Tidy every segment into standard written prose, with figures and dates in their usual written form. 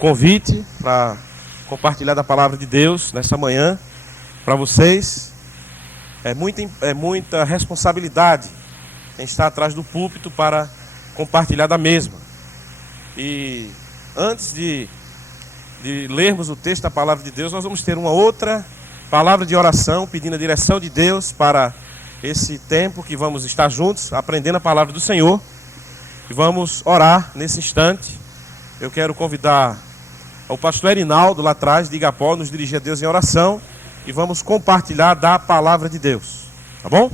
convite para compartilhar da palavra de Deus nesta manhã para vocês. É muita responsabilidade quem está atrás do púlpito para compartilhar da mesma. E antes de lermos o texto da palavra de Deus, nós vamos ter uma outra palavra de oração, pedindo a direção de Deus para esse tempo que vamos estar juntos, aprendendo a palavra do Senhor. E vamos orar nesse instante. Eu quero convidar o pastor Erinaldo lá atrás de Igapó, nos dirigir a Deus em oração. E vamos compartilhar da palavra de Deus. Tá bom?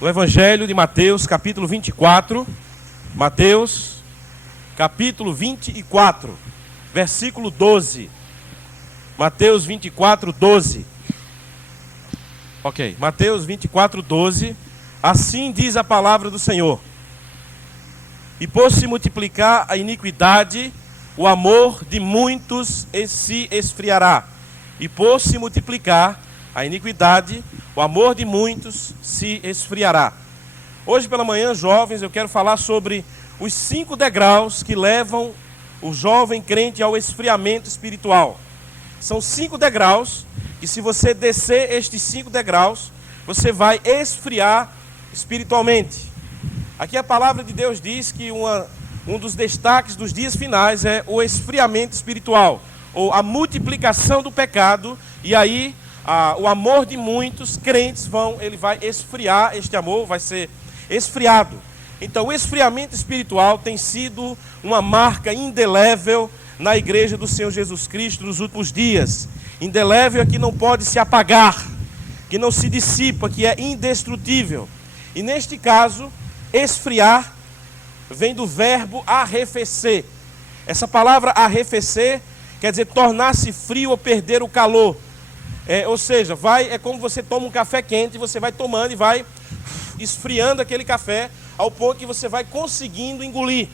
No Evangelho de Mateus, capítulo 24. Mateus, capítulo 24, versículo 12. Mateus 24, 12. Ok, Mateus 24, 12. Assim diz a palavra do Senhor: e por se multiplicar a iniquidade, o amor de muitos se esfriará. E por se multiplicar a iniquidade, o amor de muitos se esfriará. Hoje pela manhã, jovens, eu quero falar sobre os 5 degraus que levam o jovem crente ao esfriamento espiritual. São 5 degraus, e se você descer estes 5 degraus, você vai esfriar espiritualmente. Aqui a palavra de Deus diz que um dos destaques dos dias finais é o esfriamento espiritual, ou a multiplicação do pecado, e aí o amor de muitos crentes ele vai esfriar, este amor vai ser esfriado. Então o esfriamento espiritual tem sido uma marca indelével na igreja do Senhor Jesus Cristo nos últimos dias. Indelével é que não pode se apagar, que não se dissipa, que é indestrutível. E neste caso, esfriar vem do verbo arrefecer. Essa palavra arrefecer quer dizer tornar-se frio ou perder o calor. Ou seja, é como você toma um café quente, você vai tomando e vai esfriando aquele café ao ponto que você vai conseguindo engolir.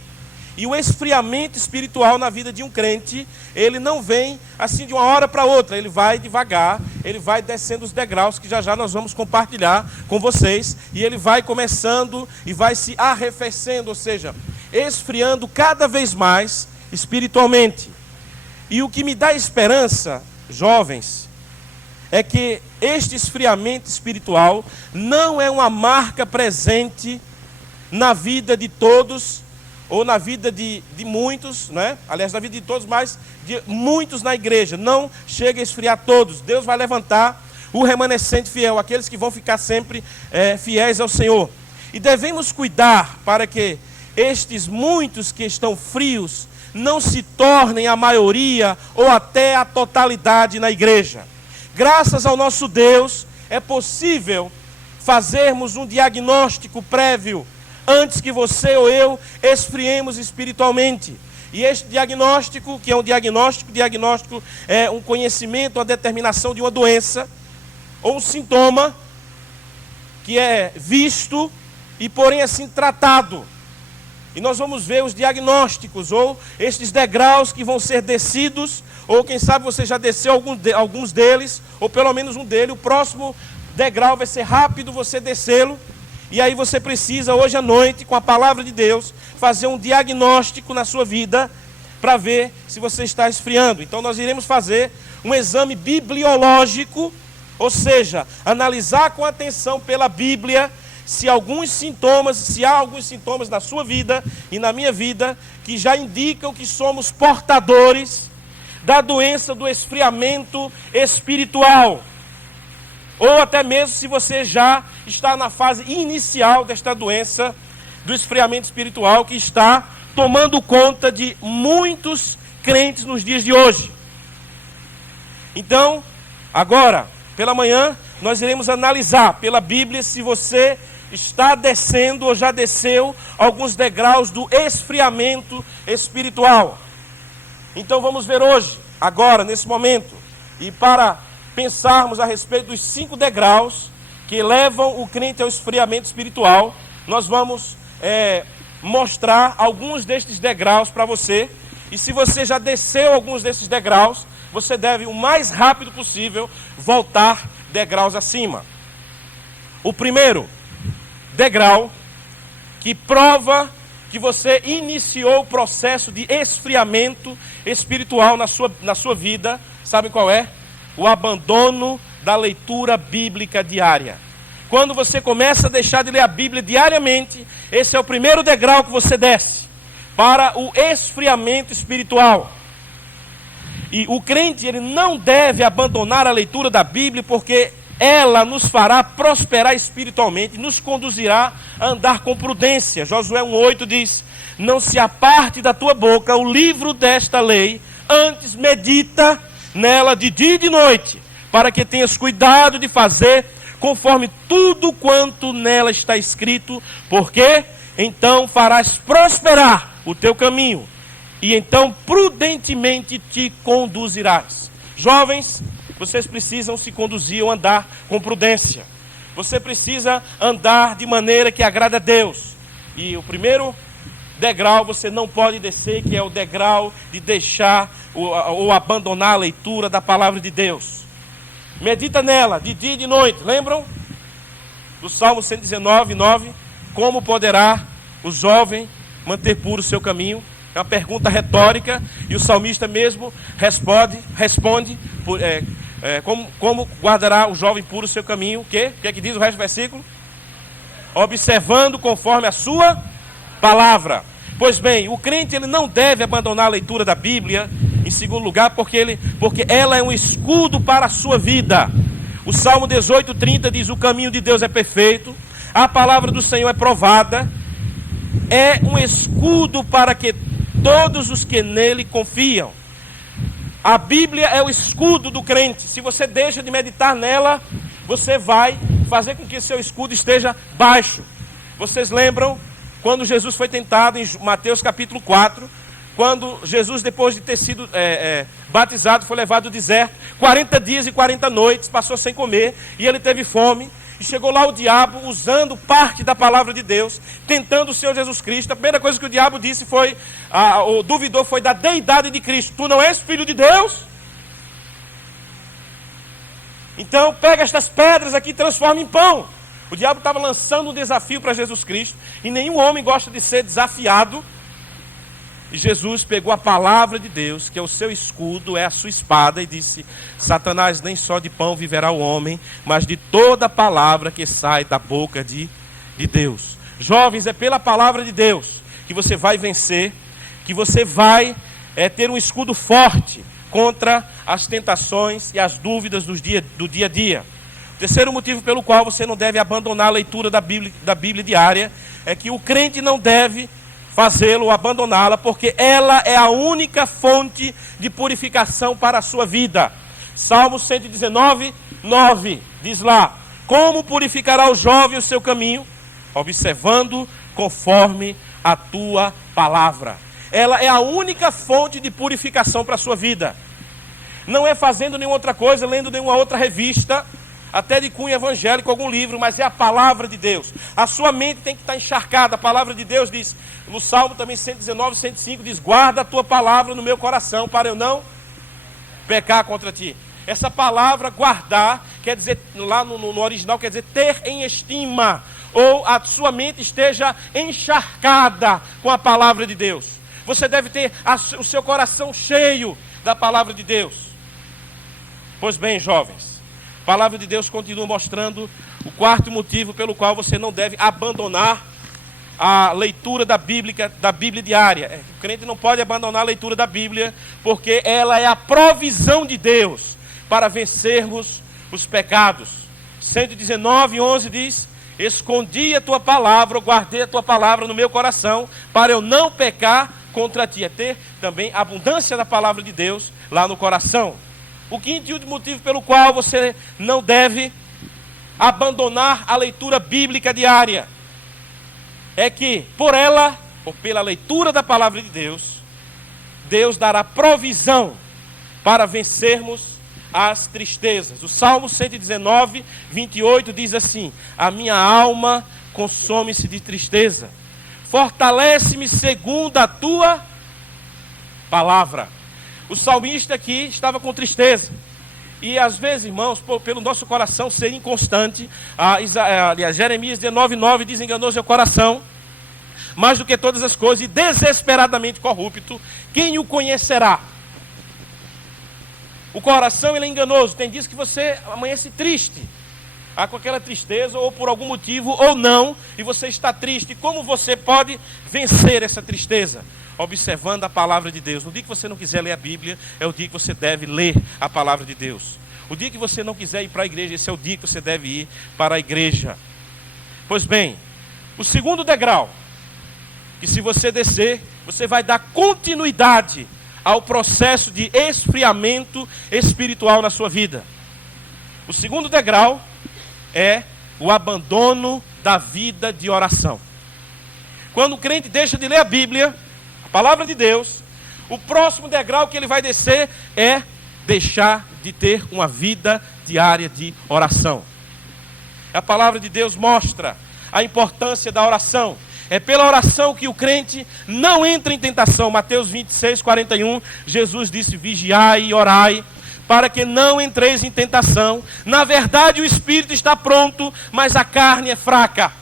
E o esfriamento espiritual na vida de um crente, ele não vem assim de uma hora para outra, ele vai devagar, ele vai descendo os degraus que já nós vamos compartilhar com vocês, e ele vai começando e vai se arrefecendo, ou seja, esfriando cada vez mais espiritualmente. E o que me dá esperança, jovens, é que este esfriamento espiritual não é uma marca presente na vida de todos, ou na vida de muitos, né? Aliás, na vida de todos, mas de muitos na igreja. Não chega a esfriar todos. Deus vai levantar o remanescente fiel, aqueles que vão ficar sempre fiéis ao Senhor. E devemos cuidar para que estes muitos que estão frios não se tornem a maioria ou até a totalidade na igreja. Graças ao nosso Deus, é possível fazermos um diagnóstico prévio antes que você ou eu esfriemos espiritualmente. E este diagnóstico, que é um diagnóstico é um conhecimento, uma determinação de uma doença, ou um sintoma, que é visto e porém assim tratado. E nós vamos ver os diagnósticos, ou estes degraus que vão ser descidos, ou quem sabe você já desceu alguns deles, ou pelo menos um deles. O próximo degrau vai ser rápido você descê-lo. E aí você precisa, hoje à noite, com a palavra de Deus, fazer um diagnóstico na sua vida para ver se você está esfriando. Então nós iremos fazer um exame bibliológico, ou seja, analisar com atenção pela Bíblia se há alguns sintomas na sua vida e na minha vida que já indicam que somos portadores da doença do esfriamento espiritual. Ou até mesmo se você já está na fase inicial desta doença do esfriamento espiritual que está tomando conta de muitos crentes nos dias de hoje. Então, agora, pela manhã, nós iremos analisar pela Bíblia se você está descendo ou já desceu alguns degraus do esfriamento espiritual. Então vamos ver hoje, agora, nesse momento, e para pensarmos a respeito dos 5 degraus que levam o crente ao esfriamento espiritual, nós vamos mostrar alguns destes degraus para você. E se você já desceu alguns desses degraus, você deve, o mais rápido possível, voltar degraus acima. O primeiro degrau que prova que você iniciou o processo de esfriamento espiritual na sua vida, sabe qual é? O abandono da leitura bíblica diária. Quando você começa a deixar de ler a Bíblia diariamente, esse é o primeiro degrau que você desce para o esfriamento espiritual. E o crente, ele não deve abandonar a leitura da Bíblia, porque ela nos fará prosperar espiritualmente, nos conduzirá a andar com prudência. Josué 1,8 diz: não se aparte da tua boca o livro desta lei, antes medita nela de dia e de noite, para que tenhas cuidado de fazer conforme tudo quanto nela está escrito, porque então farás prosperar o teu caminho, e então prudentemente te conduzirás. Jovens, vocês precisam se conduzir ou andar com prudência. Você precisa andar de maneira que agrada a Deus. E o primeiro degrau você não pode descer, que é o degrau de deixar ou abandonar a leitura da palavra de Deus. Medita nela de dia e de noite. Lembram do Salmo 119, 9? Como poderá o jovem manter puro o seu caminho? É uma pergunta retórica, e o salmista mesmo responde como guardará o jovem puro o seu caminho? O que é que diz o resto do versículo? Observando conforme a sua palavra. Pois bem, o crente, ele não deve abandonar a leitura da Bíblia, em segundo lugar, porque ela é um escudo para a sua vida. O Salmo 18:30 diz: o caminho de Deus é perfeito, a palavra do Senhor é provada, é um escudo para que todos os que nele confiam. A Bíblia é o escudo do crente. Se você deixa de meditar nela, você vai fazer com que seu escudo esteja baixo. Vocês lembram quando Jesus foi tentado em Mateus capítulo 4, quando Jesus, depois de ter sido batizado, foi levado ao deserto, 40 dias e 40 noites, passou sem comer, e ele teve fome, e chegou lá o diabo, usando parte da palavra de Deus, tentando o Senhor Jesus Cristo. A primeira coisa que o diabo disse foi, o duvidor foi da deidade de Cristo: tu não és filho de Deus? Então pega estas pedras aqui e transforma em pão. O diabo estava lançando um desafio para Jesus Cristo, e nenhum homem gosta de ser desafiado. E Jesus pegou a palavra de Deus, que é o seu escudo, é a sua espada, e disse: Satanás, nem só de pão viverá o homem, mas de toda palavra que sai da boca de Deus. Jovens, é pela palavra de Deus que você vai vencer, que você vai ter um escudo forte contra as tentações e as dúvidas do dia a dia. O terceiro motivo pelo qual você não deve abandonar a leitura da Bíblia diária é que o crente não deve fazê-lo ou abandoná-la, porque ela é a única fonte de purificação para a sua vida. Salmo 119, 9 diz lá: como purificará o jovem o seu caminho? Observando conforme a tua palavra. Ela é a única fonte de purificação para a sua vida. Não é fazendo nenhuma outra coisa, lendo nenhuma outra revista, até de cunho evangélico, algum livro, mas é a palavra de Deus. A sua mente tem que estar encharcada. A palavra de Deus diz, no Salmo também 119, 105, diz: guarda a tua palavra no meu coração, para eu não pecar contra ti. Essa palavra guardar, quer dizer, lá no original, quer dizer ter em estima, ou a sua mente esteja encharcada com a palavra de Deus. Você deve ter o seu coração cheio da palavra de Deus. Pois bem, jovens, a palavra de Deus continua mostrando o quarto motivo pelo qual você não deve abandonar a leitura da Bíblia diária. O crente não pode abandonar a leitura da Bíblia, porque ela é a provisão de Deus para vencermos os pecados. 119, 11 diz: escondi a tua palavra, ou guardei a tua palavra no meu coração, para eu não pecar contra ti. É ter também abundância da palavra de Deus lá no coração. O quinto e último motivo pelo qual você não deve abandonar a leitura bíblica diária é que, por ela, ou pela leitura da palavra de Deus, Deus dará provisão para vencermos as tristezas. O Salmo 119, 28 diz assim: a minha alma consome-se de tristeza, fortalece-me segundo a tua palavra. O salmista aqui estava com tristeza. E às vezes, irmãos, pelo nosso coração ser inconstante, Jeremias 19, 9 diz: enganoso é o coração, mais do que todas as coisas, e desesperadamente corrupto, quem o conhecerá? O coração ele é enganoso. Tem dias que você amanhece triste, com aquela tristeza, ou por algum motivo, ou não, e você está triste. Como você pode vencer essa tristeza? Observando a palavra de Deus. No dia que você não quiser ler a Bíblia, é o dia que você deve ler a palavra de Deus. O dia que você não quiser ir para a igreja, esse é o dia que você deve ir para a igreja. Pois bem, o segundo degrau, que se você descer, você vai dar continuidade ao processo de esfriamento espiritual na sua vida. O segundo degrau é o abandono da vida de oração. Quando o crente deixa de ler a Bíblia, a palavra de Deus, o próximo degrau que ele vai descer é deixar de ter uma vida diária de oração. A palavra de Deus mostra a importância da oração. É pela oração que o crente não entra em tentação. Mateus 26, 41, Jesus disse: vigiai e orai, para que não entreis em tentação. Na verdade o espírito está pronto, mas a carne é fraca.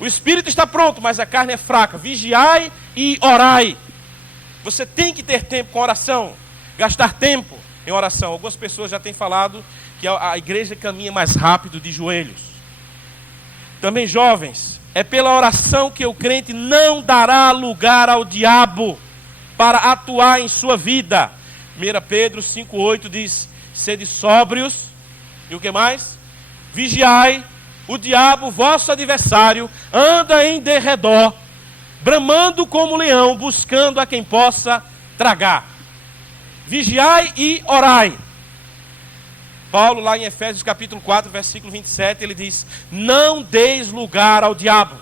O espírito está pronto, mas a carne é fraca. Vigiai e orai. Você tem que ter tempo com oração, gastar tempo em oração. Algumas pessoas já têm falado que a igreja caminha mais rápido de joelhos. Também jovens, é pela oração que o crente não dará lugar ao diabo para atuar em sua vida. 1 Pedro 5,8 diz: sede sóbrios, e o que mais? Vigiai. O diabo, vosso adversário, anda em derredor, bramando como leão, buscando a quem possa tragar. Vigiai e orai. Paulo, lá em Efésios capítulo 4, versículo 27, ele diz: não deis lugar ao diabo.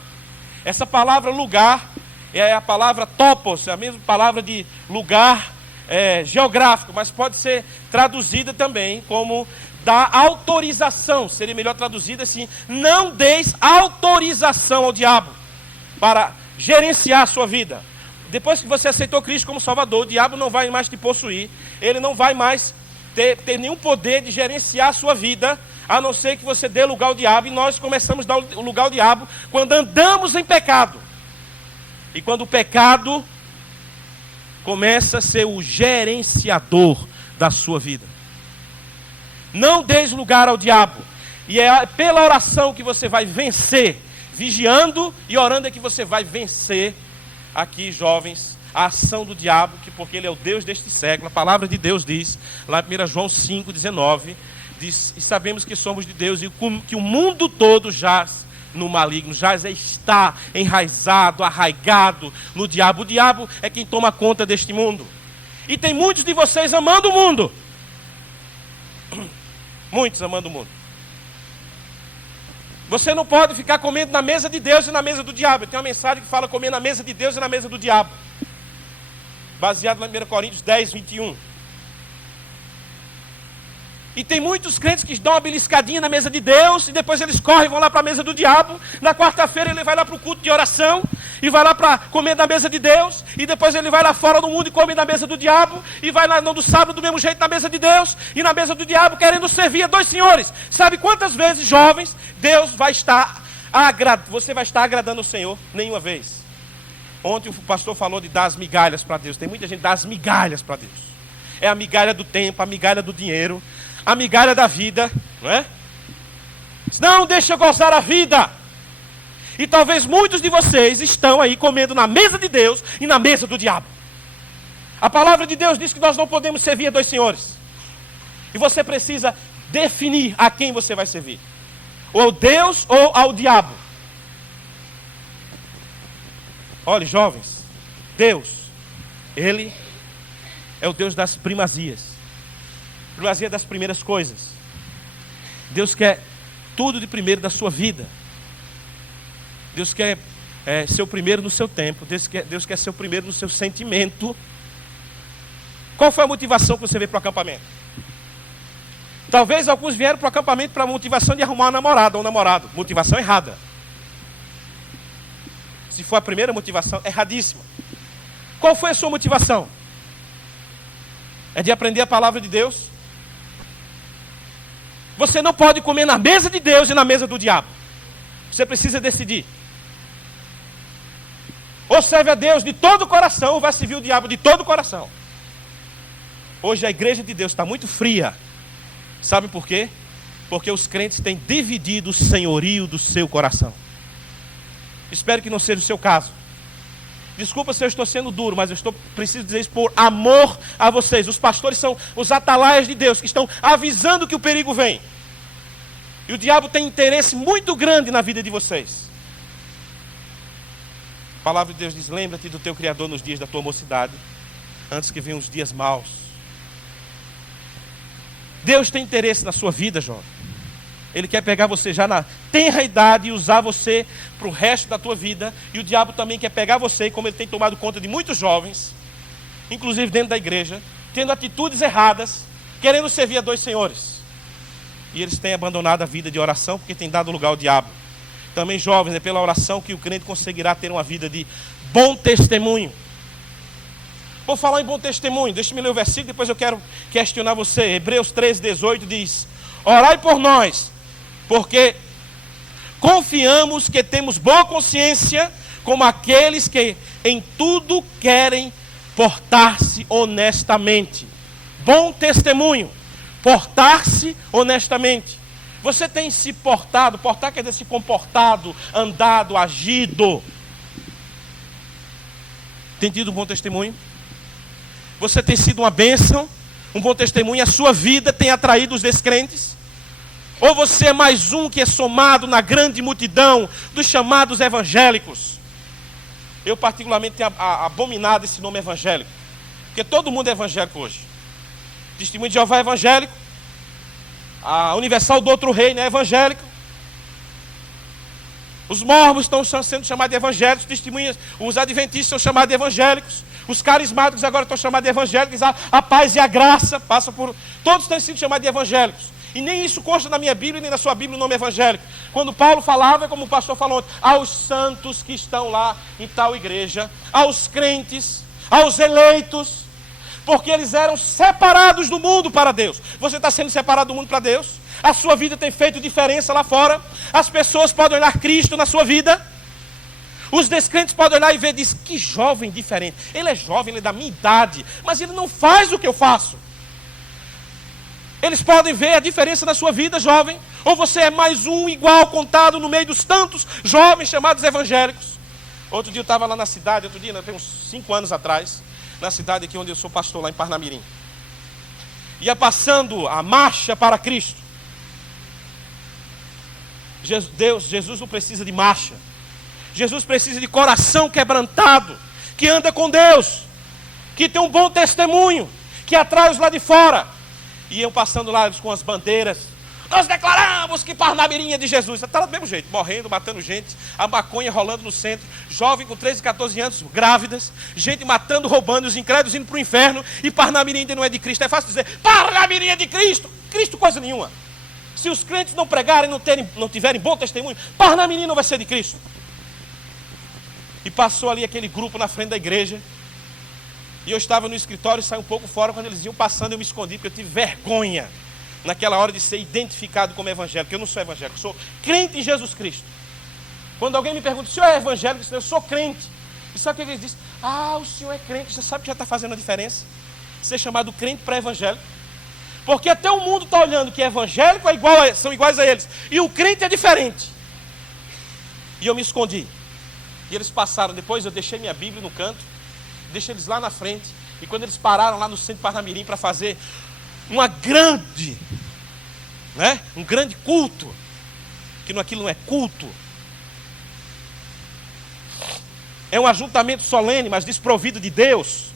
Essa palavra lugar é a palavra topos, é a mesma palavra de lugar geográfico, mas pode ser traduzida também como da autorização. Seria melhor traduzida assim: não deis autorização ao diabo para gerenciar a sua vida. Depois que você aceitou Cristo como Salvador, o diabo não vai mais te possuir, ele não vai mais ter nenhum poder de gerenciar a sua vida, a não ser que você dê lugar ao diabo. E nós começamos a dar lugar ao diabo quando andamos em pecado. E quando o pecado começa a ser o gerenciador da sua vida. Não deis lugar ao diabo. E é pela oração que você vai vencer. Vigiando e orando é que você vai vencer, aqui jovens, a ação do diabo, porque ele é o Deus deste século. A palavra de Deus diz, lá em 1 João 5,19, diz: e sabemos que somos de Deus e que o mundo todo jaz no maligno, está enraizado, arraigado no diabo. O diabo é quem toma conta deste mundo. E tem muitos de vocês amando o mundo. Muitos amando o mundo. Você não pode ficar comendo na mesa de Deus e na mesa do diabo. Tem uma mensagem que fala comer na mesa de Deus e na mesa do diabo, baseado na 1 Coríntios 10, 21. E tem muitos crentes que dão uma beliscadinha na mesa de Deus e depois eles correm e vão lá para a mesa do diabo. Na quarta-feira ele vai lá para o culto de oração e vai lá para comer na mesa de Deus. E depois ele vai lá fora do mundo e come na mesa do diabo. E vai lá no sábado do mesmo jeito na mesa de Deus e na mesa do diabo, querendo servir a dois senhores. Sabe quantas vezes, jovens, você vai estar agradando o Senhor? Nenhuma vez. Ontem o pastor falou de dar as migalhas para Deus. Tem muita gente que dá as migalhas para Deus. É a migalha do tempo, a migalha do dinheiro, a migalha da vida, não é? Não deixa eu gozar a vida. E talvez muitos de vocês estão aí comendo na mesa de Deus e na mesa do diabo. A palavra de Deus diz que nós não podemos servir a dois senhores. E você precisa definir a quem você vai servir: ou ao Deus ou ao diabo. Olha, jovens, Deus, Ele é o Deus das primazias. Primazia das primeiras coisas. Deus quer tudo de primeiro da sua vida. Deus quer ser o primeiro no seu tempo. Deus quer ser o primeiro no seu sentimento. Qual foi a motivação que você veio para o acampamento? Talvez alguns vieram para o acampamento para a motivação de arrumar uma namorada ou um namorado. Motivação errada. Se for a primeira motivação, erradíssima. Qual foi a sua motivação? É de aprender a palavra de Deus? Você não pode comer na mesa de Deus e na mesa do diabo. Você precisa decidir. Ou serve a Deus de todo o coração, ou vai servir o diabo de todo o coração. Hoje a igreja de Deus está muito fria. Sabe por quê? Porque os crentes têm dividido o senhorio do seu coração. Espero que não seja o seu caso. Desculpa se eu estou sendo duro, mas preciso dizer isso por amor a vocês. Os pastores são os atalaias de Deus, que estão avisando que o perigo vem. E o diabo tem interesse muito grande na vida de vocês. A palavra de Deus diz: lembra-te do teu Criador nos dias da tua mocidade, antes que venham os dias maus. Deus tem interesse na sua vida, jovem. Ele quer pegar você já na tenra idade e usar você para o resto da tua vida. E o diabo também quer pegar você, e como ele tem tomado conta de muitos jovens, inclusive dentro da igreja, tendo atitudes erradas, querendo servir a dois senhores. E eles têm abandonado a vida de oração, porque tem dado lugar ao diabo. Também, jovens, é pela oração que o crente conseguirá ter uma vida de bom testemunho. Vou falar em bom testemunho, deixa-me ler o versículo, depois eu quero questionar você. Hebreus 13:18 diz: orai por nós, porque confiamos que temos boa consciência, como aqueles que em tudo querem portar-se honestamente. Bom testemunho, portar-se honestamente. Você tem se portado, portar quer dizer se comportado, andado, agido. Tem tido um bom testemunho? Você tem sido uma bênção, um bom testemunho? A sua vida tem atraído os descrentes? Ou você é mais um que é somado na grande multidão dos chamados evangélicos? Eu particularmente tenho abominado esse nome evangélico, porque todo mundo é evangélico hoje. Testemunho de Jeová é evangélico, a Universal do Outro Reino é evangélico, os mormons estão sendo chamados de evangélicos, testemunhas, os adventistas são chamados de evangélicos, os carismáticos agora estão chamados de evangélicos, a paz e a graça passam por... Todos têm sido chamados de evangélicos. E nem isso consta na minha Bíblia, nem na sua Bíblia o nome evangélico. Quando Paulo falava, como o pastor falou ontem, aos santos que estão lá em tal igreja, aos crentes, aos eleitos, porque eles eram separados do mundo para Deus. Você está sendo separado do mundo para Deus? A sua vida tem feito diferença lá fora? As pessoas podem olhar Cristo na sua vida? Os descrentes podem olhar e ver e dizer: que jovem diferente. Ele é jovem, ele é da minha idade, mas ele não faz o que eu faço. Eles podem ver a diferença na sua vida, jovem. Ou você é mais um igual, contado no meio dos tantos jovens chamados evangélicos. Outro dia eu estava lá na cidade, tem uns 5 anos atrás, na cidade aqui onde eu sou pastor, lá em Parnamirim. Ia passando a marcha para Cristo. Jesus não precisa de marcha. Jesus precisa de coração quebrantado, que anda com Deus, que tem um bom testemunho, que atrai os lá de fora. E iam passando lá com as bandeiras: nós declaramos que Parnamirim é de Jesus. Está do mesmo jeito, morrendo, matando gente, a maconha rolando no centro, jovem com 13, 14 anos, grávidas, gente matando, roubando, os incrédulos indo para o inferno, e Parnamirim ainda não é de Cristo. É fácil dizer: Parnamirim é de Cristo. Cristo coisa nenhuma. Se os crentes não pregarem, não tiverem bom testemunho, Parnamirim não vai ser de Cristo. E passou ali aquele grupo na frente da igreja, e eu estava no escritório e saí um pouco fora. Quando eles iam passando, eu me escondi, porque eu tive vergonha naquela hora de ser identificado como evangélico. Eu não sou evangélico, eu sou crente em Jesus Cristo. Quando alguém me pergunta: o senhor é evangélico? Eu sou crente. E sabe o que eles dizem? Ah, o senhor é crente. Você sabe que já está fazendo a diferença ser chamado crente para evangélico? Porque até o mundo está olhando que evangélico são iguais a eles, e o crente é diferente. E eu me escondi. E eles passaram. Depois eu deixei minha Bíblia no canto, deixei eles lá na frente. E quando eles pararam lá no centro de Parnamirim para fazer um grande culto, que aquilo não é culto, é um ajuntamento solene, mas desprovido de Deus.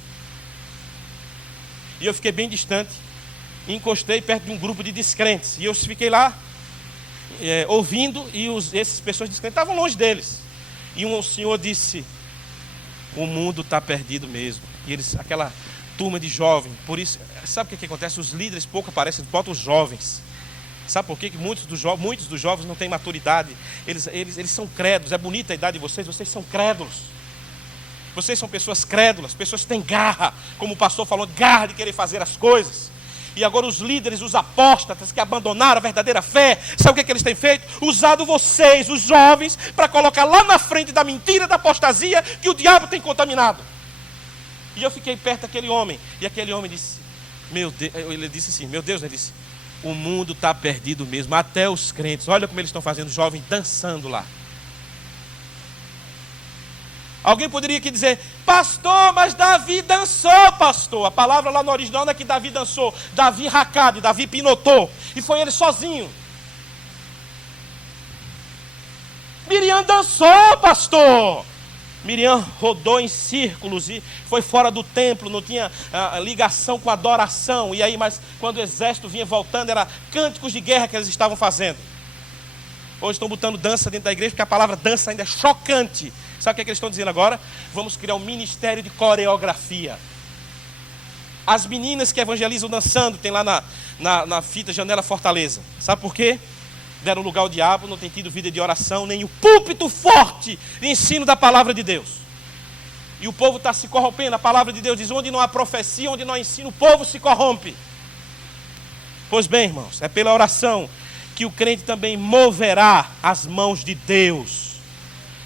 E eu fiquei bem distante e encostei perto de um grupo de descrentes. E eu fiquei lá ouvindo, e essas pessoas descrentes estavam longe deles. E um senhor disse: o mundo está perdido mesmo. E eles, aquela turma de jovens, por isso, sabe o que acontece? Os líderes pouco aparecem, botam os jovens. Sabe por quê? Que muitos dos jovens não têm maturidade. Eles são crédulos. É bonita a idade de vocês são crédulos. Vocês são pessoas crédulas, pessoas que têm garra, como o pastor falou, garra de querer fazer as coisas. E agora os líderes, os apóstatas que abandonaram a verdadeira fé, sabe o que eles têm feito? Usado vocês, os jovens, para colocar lá na frente da mentira, da apostasia, que o diabo tem contaminado. E eu fiquei perto daquele homem, e aquele homem disse, meu Deus, ele disse assim, meu Deus, ele disse, o mundo está perdido mesmo, até os crentes, olha como eles estão fazendo, jovens dançando lá. Alguém poderia aqui dizer, pastor, mas Davi dançou, pastor. A palavra lá no original não é que Davi dançou. Davi racade, Davi pinotou. E foi ele sozinho. Miriam dançou, pastor. Miriam rodou em círculos e foi fora do templo, não tinha ligação com a adoração. E aí, mas quando o exército vinha voltando, era cânticos de guerra que eles estavam fazendo. Hoje estão botando dança dentro da igreja, porque a palavra dança ainda é chocante. Sabe o que eles estão dizendo agora? Vamos criar um ministério de coreografia. As meninas que evangelizam dançando, tem lá na fita Janela Fortaleza. Sabe por quê? Deram lugar ao diabo, não tem tido vida de oração, nem o púlpito forte de ensino da palavra de Deus. E o povo está se corrompendo. A palavra de Deus diz, onde não há profecia, onde não há ensino, o povo se corrompe. Pois bem, irmãos, é pela oração que o crente também moverá as mãos de Deus.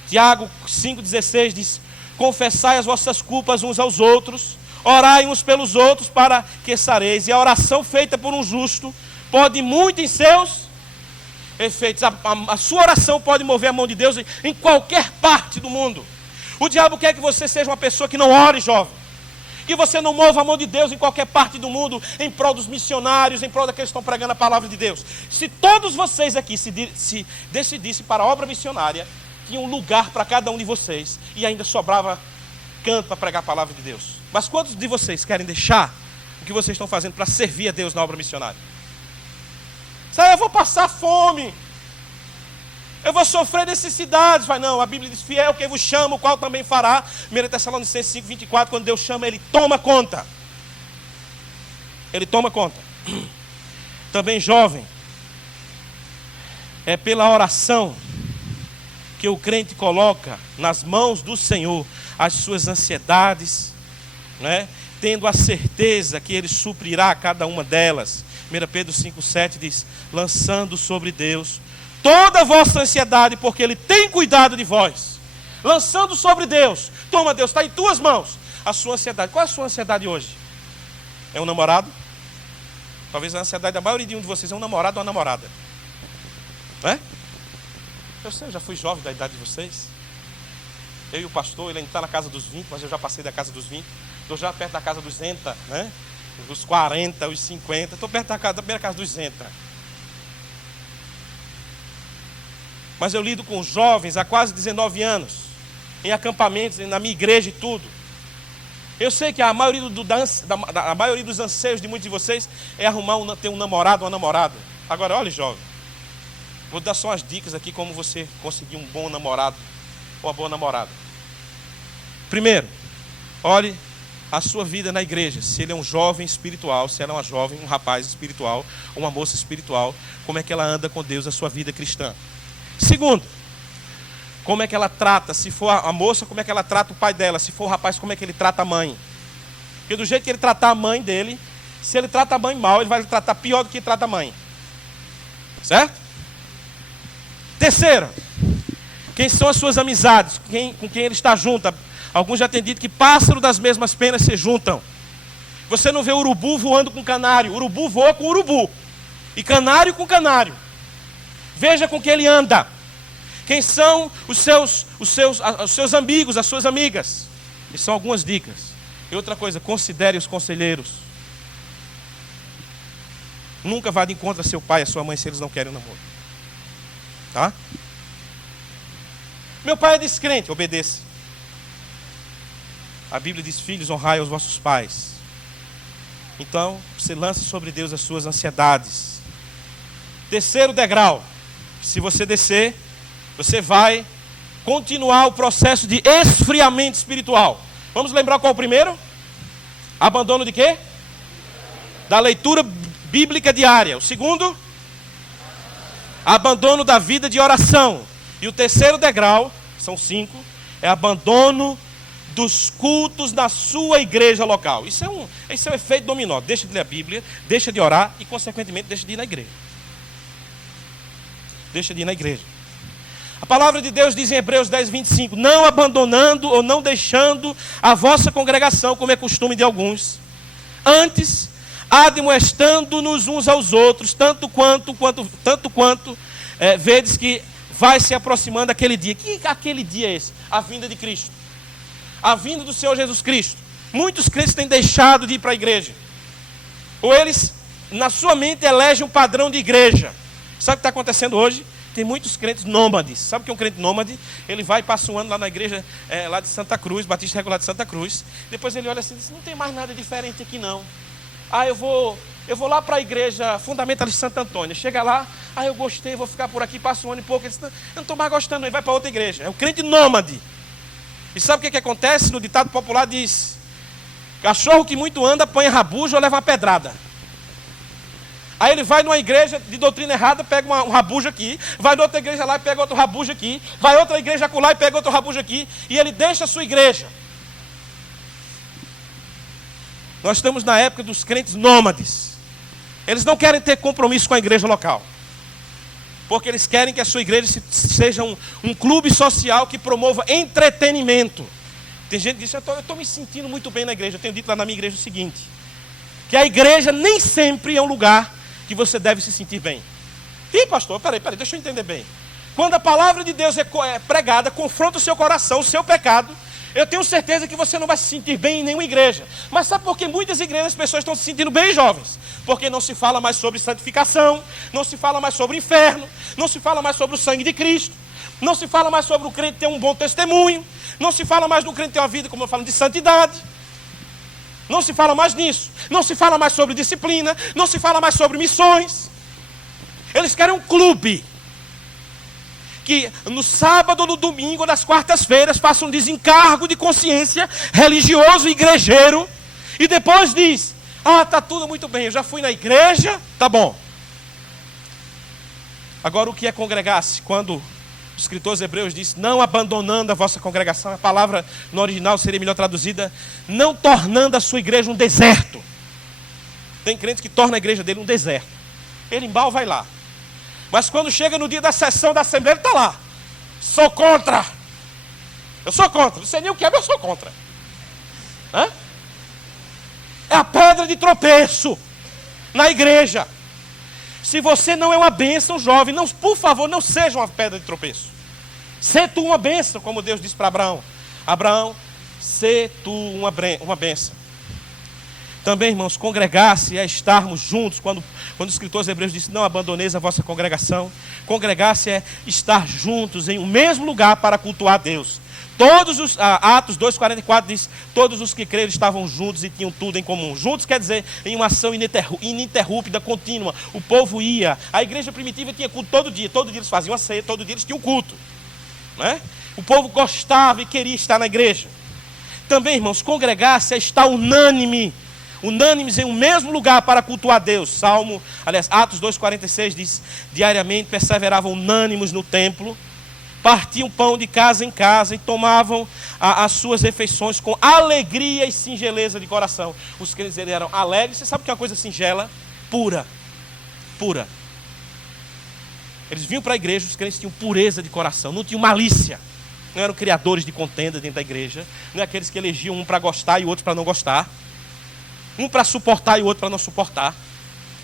Tiago 5,16 diz, confessai as vossas culpas uns aos outros, orai uns pelos outros para que sareis. E a oração feita por um justo pode muito em seus efeitos. A sua oração pode mover a mão de Deus em qualquer parte do mundo. O diabo quer que você seja uma pessoa que não ore, jovem. Que você não mova a mão de Deus em qualquer parte do mundo, em prol dos missionários, em prol daqueles que estão pregando a palavra de Deus. Se todos vocês aqui se decidissem para a obra missionária, tinha um lugar para cada um de vocês e ainda sobrava canto para pregar a palavra de Deus. Mas quantos de vocês querem deixar o que vocês estão fazendo para servir a Deus na obra missionária? Eu vou passar fome, eu vou sofrer necessidades. Vai, não, a Bíblia diz, fiel quem vos chama, o qual também fará. 1 Tessalonicenses 5,24, quando Deus chama, Ele toma conta. Ele toma conta. Também, jovem, é pela oração que o crente coloca nas mãos do Senhor as suas ansiedades, né? Tendo a certeza que Ele suprirá cada uma delas. 1 Pedro 5,7 diz, lançando sobre Deus toda a vossa ansiedade, porque Ele tem cuidado de vós. Lançando sobre Deus. Toma, Deus, está em tuas mãos a sua ansiedade. Qual é a sua ansiedade hoje? É um namorado? Talvez a ansiedade da maioria de vocês é um namorado ou uma namorada. Não é? Eu sei, eu já fui jovem da idade de vocês. Eu e o pastor, ele ainda está na casa dos 20, mas eu já passei da casa dos 20. Estou já perto da casa dos 30, né? Dos 40, os 50. Estou perto da primeira casa dos 30. Mas eu lido com jovens há quase 19 anos. Em acampamentos, na minha igreja e tudo. Eu sei que a maioria, a maioria dos anseios de muitos de vocês é ter um namorado ou uma namorada. Agora, olha, jovem. Vou dar só umas dicas aqui como você conseguir um bom namorado ou uma boa namorada. Primeiro, olhe a sua vida na igreja. Se ele é um jovem espiritual, se ela é uma jovem, um rapaz espiritual, ou uma moça espiritual, como é que ela anda com Deus, a sua vida cristã. Segundo, como é que ela trata, se for a moça, como é que ela trata o pai dela, se for o rapaz, como é que ele trata a mãe. Porque do jeito que ele tratar a mãe dele, se ele trata a mãe mal, ele vai tratar pior do que trata a mãe. Certo? Terceiro, quem são as suas amizades, com quem ele está junto. Alguns já têm dito que pássaros das mesmas penas se juntam. Você não vê urubu voando com canário, urubu voa com urubu, e canário com canário. Veja com quem ele anda. Quem são os seus amigos, as suas amigas. E são algumas dicas. E outra coisa, considere os conselheiros. Nunca vá de encontro a seu pai e a sua mãe se eles não querem um namoro. Tá? Meu pai é descrente, obedeça. A Bíblia diz, filhos, honrai os vossos pais. Então, você lança sobre Deus as suas ansiedades. Terceiro degrau. Se você descer, você vai continuar o processo de esfriamento espiritual. Vamos lembrar qual é o primeiro? Abandono de quê? Da leitura bíblica diária. O segundo? Abandono da vida de oração. E o terceiro degrau, são 5, é abandono dos cultos na sua igreja local. Isso é um efeito dominó. Deixa de ler a Bíblia, deixa de orar e, consequentemente, deixa de ir na igreja. Deixa de ir na igreja. A palavra de Deus diz em Hebreus 10, 25: não abandonando ou não deixando a vossa congregação, como é costume de alguns, antes admoestando-nos uns aos outros, tanto quanto vedes que vai se aproximando aquele dia. Que aquele dia é esse? A vinda de Cristo. A vinda do Senhor Jesus Cristo. Muitos crentes têm deixado de ir para a igreja. Ou eles, na sua mente, elegem um padrão de igreja. Sabe o que está acontecendo hoje? Tem muitos crentes nômades. Sabe o que é um crente nômade? Ele vai e passa um ano lá na igreja, lá de Santa Cruz, Batista Regular de Santa Cruz. Depois ele olha assim e diz: não tem mais nada diferente aqui não. Eu vou lá para a igreja Fundamentalista de Santo Antônio. Chega lá, eu gostei, vou ficar por aqui, passa um ano e pouco. Ele diz: eu não estou mais gostando, ele vai para outra igreja. É um crente nômade. E sabe o que acontece? No ditado popular diz: cachorro que muito anda, apanha rabuja ou leva uma pedrada. Aí ele vai numa igreja de doutrina errada, pega um rabuja aqui, vai na outra igreja lá e pega outro rabuja aqui, vai a outra igreja acolá e pega outro rabuja aqui, e ele deixa a sua igreja. Nós estamos na época dos crentes nômades. Eles não querem ter compromisso com a igreja local, porque eles querem que a sua igreja seja um clube social que promova entretenimento. Tem gente que diz: eu estou me sentindo muito bem na igreja. Eu tenho dito lá na minha igreja o seguinte: que a igreja nem sempre é um lugar que você deve se sentir bem. Ih, pastor, peraí, deixa eu entender bem. Quando a palavra de Deus é pregada, confronta o seu coração, o seu pecado, eu tenho certeza que você não vai se sentir bem em nenhuma igreja. Mas sabe por que muitas igrejas as pessoas estão se sentindo bem, jovens? Porque não se fala mais sobre santificação, não se fala mais sobre o inferno, não se fala mais sobre o sangue de Cristo, não se fala mais sobre o crente ter um bom testemunho, não se fala mais do crente ter uma vida, como eu falo, de santidade. Não se fala mais nisso. Não se fala mais sobre disciplina. Não se fala mais sobre missões. Eles querem um clube que no sábado, no domingo, nas quartas-feiras faça um desencargo de consciência religioso e igrejeiro e depois diz: está tudo muito bem, eu já fui na igreja, tá bom. Agora, o que é congregar-se? Quando os escritores hebreus dizem: não abandonando a vossa congregação, a palavra no original seria melhor traduzida: não tornando a sua igreja um deserto. Tem crente que torna a igreja dele um deserto. Ele embal vai lá. Mas quando chega no dia da sessão da Assembleia, ele está lá: sou contra. Eu sou contra. Não sei nem o que é, mas eu sou contra. É a pedra de tropeço na igreja. Se você não é uma bênção, jovem, não, por favor, não seja uma pedra de tropeço. Sê tu uma bênção, como Deus disse para Abraão. Abraão, sê tu uma bênção. Também, irmãos, congregar-se é estarmos juntos. Quando os escritores hebreus dizem: não abandoneis a vossa congregação. Congregar-se é estar juntos em um mesmo lugar para cultuar a Deus. Atos 2,44 diz: todos os que creram estavam juntos e tinham tudo em comum. Juntos quer dizer em uma ação ininterrupta, contínua. O povo ia. A igreja primitiva tinha culto todo dia eles faziam a ceia, todo dia eles tinham culto. O povo gostava e queria estar na igreja. Também, irmãos, congregar-se é estar unânimes em um mesmo lugar para cultuar a Deus. Atos 2,46 diz: diariamente perseveravam unânimes no templo, partiam pão de casa em casa e tomavam as suas refeições com alegria e singeleza de coração. Os crentes eram alegres. Você sabe o que é uma coisa singela? Pura. Eles vinham para a igreja, os crentes tinham pureza de coração, não tinham malícia. Não eram criadores de contenda dentro da igreja. Não é aqueles que elegiam um para gostar e o outro para não gostar. Um para suportar e o outro para não suportar.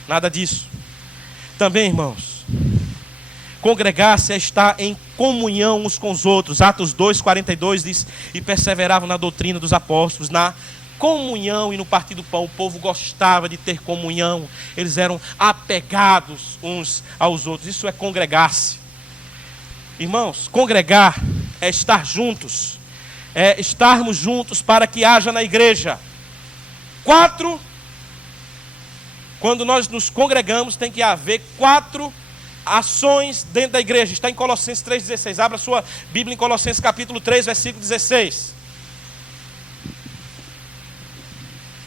Nada disso. Também, irmãos, congregar-se é estar em comunhão uns com os outros. Atos 2,42 diz: e perseveravam na doutrina dos apóstolos, na comunhão e no partir do pão. O povo gostava de ter comunhão. Eles eram apegados uns aos outros. Isso é congregar-se. Irmãos, congregar é estar juntos. É estarmos juntos para que haja na igreja. 4, quando nós nos congregamos, tem que haver 4 ações dentro da igreja. Está em Colossenses 3,16. Abra sua Bíblia em Colossenses capítulo 3, versículo 16.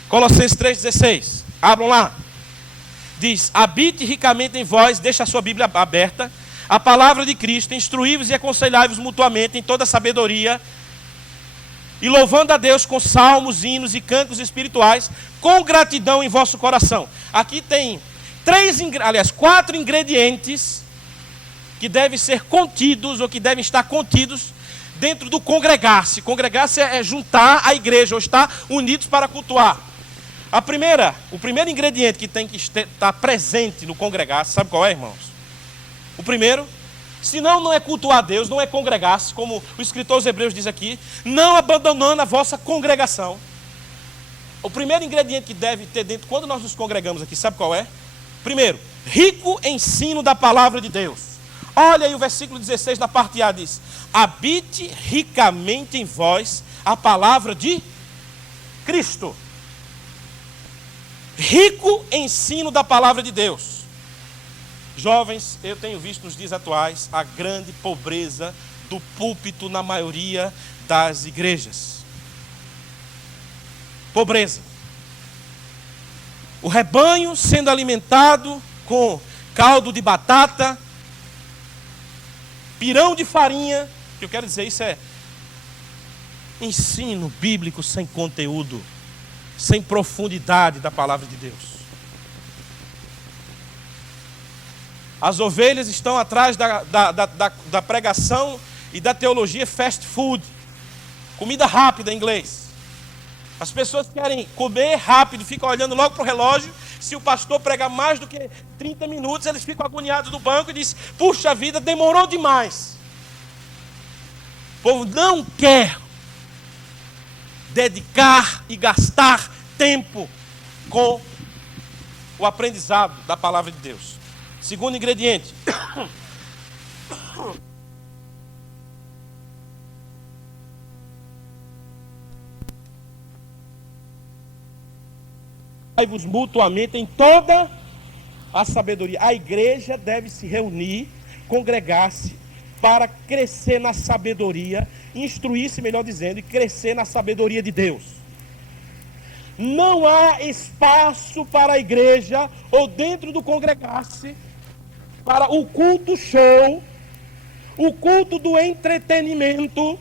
Colossenses 3,16. Abram lá. Diz: habite ricamente em vós, deixa a sua Bíblia aberta, a palavra de Cristo, instruí-vos e aconselhai-vos mutuamente em toda sabedoria, e louvando a Deus com salmos, hinos e cantos espirituais, com gratidão em vosso coração. Aqui tem quatro ingredientes que devem ser contidos, ou que devem estar contidos dentro do congregar-se. Congregar-se é juntar a igreja, ou estar unidos para cultuar. O primeiro ingrediente que tem que estar presente no congregar-se, sabe qual é, irmãos? O primeiro, senão não é cultuar a Deus, não é congregar-se, como o escritor aos Hebreus diz aqui, não abandonando a vossa congregação. O primeiro ingrediente que deve ter dentro, quando nós nos congregamos aqui, sabe qual é? Primeiro, rico ensino da palavra de Deus. Olha aí o versículo 16 da parte A diz: habite ricamente em vós a palavra de Cristo. Rico ensino da palavra de Deus. Jovens, eu tenho visto nos dias atuais a grande pobreza do púlpito na maioria das igrejas. Pobreza. O rebanho sendo alimentado com caldo de batata, pirão de farinha. O que eu quero dizer, isso é ensino bíblico sem conteúdo, sem profundidade da palavra de Deus. As ovelhas estão atrás da pregação e da teologia fast food, comida rápida em inglês. As pessoas querem comer rápido, ficam olhando logo para o relógio. Se o pastor pregar mais do que 30 minutos, eles ficam agoniados no banco e dizem: puxa vida, demorou demais. O povo não quer dedicar e gastar tempo com o aprendizado da palavra de Deus. Segundo ingrediente. Vos mutuamente em toda a sabedoria. A igreja deve se reunir, congregar-se para crescer na sabedoria, instruir-se, melhor dizendo, e crescer na sabedoria de Deus. Não há espaço para a igreja ou dentro do congregar-se para o culto show, o culto do entretenimento.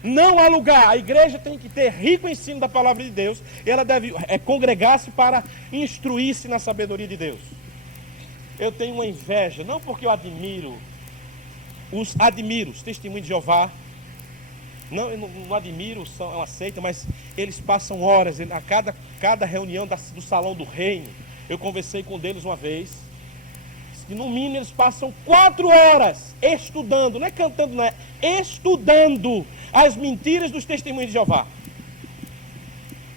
Não há lugar. A igreja tem que ter rico ensino da palavra de Deus. E ela deve congregar-se para instruir-se na sabedoria de Deus. Eu tenho uma inveja, não porque eu admiro os testemunhos de Jeová. Não, eu não admiro, é uma seita, mas eles passam horas, a cada reunião do Salão do Reino. Eu conversei com um deles uma vez. E no mínimo eles passam 4 horas estudando, não é cantando, não é estudando as mentiras dos testemunhos de Jeová.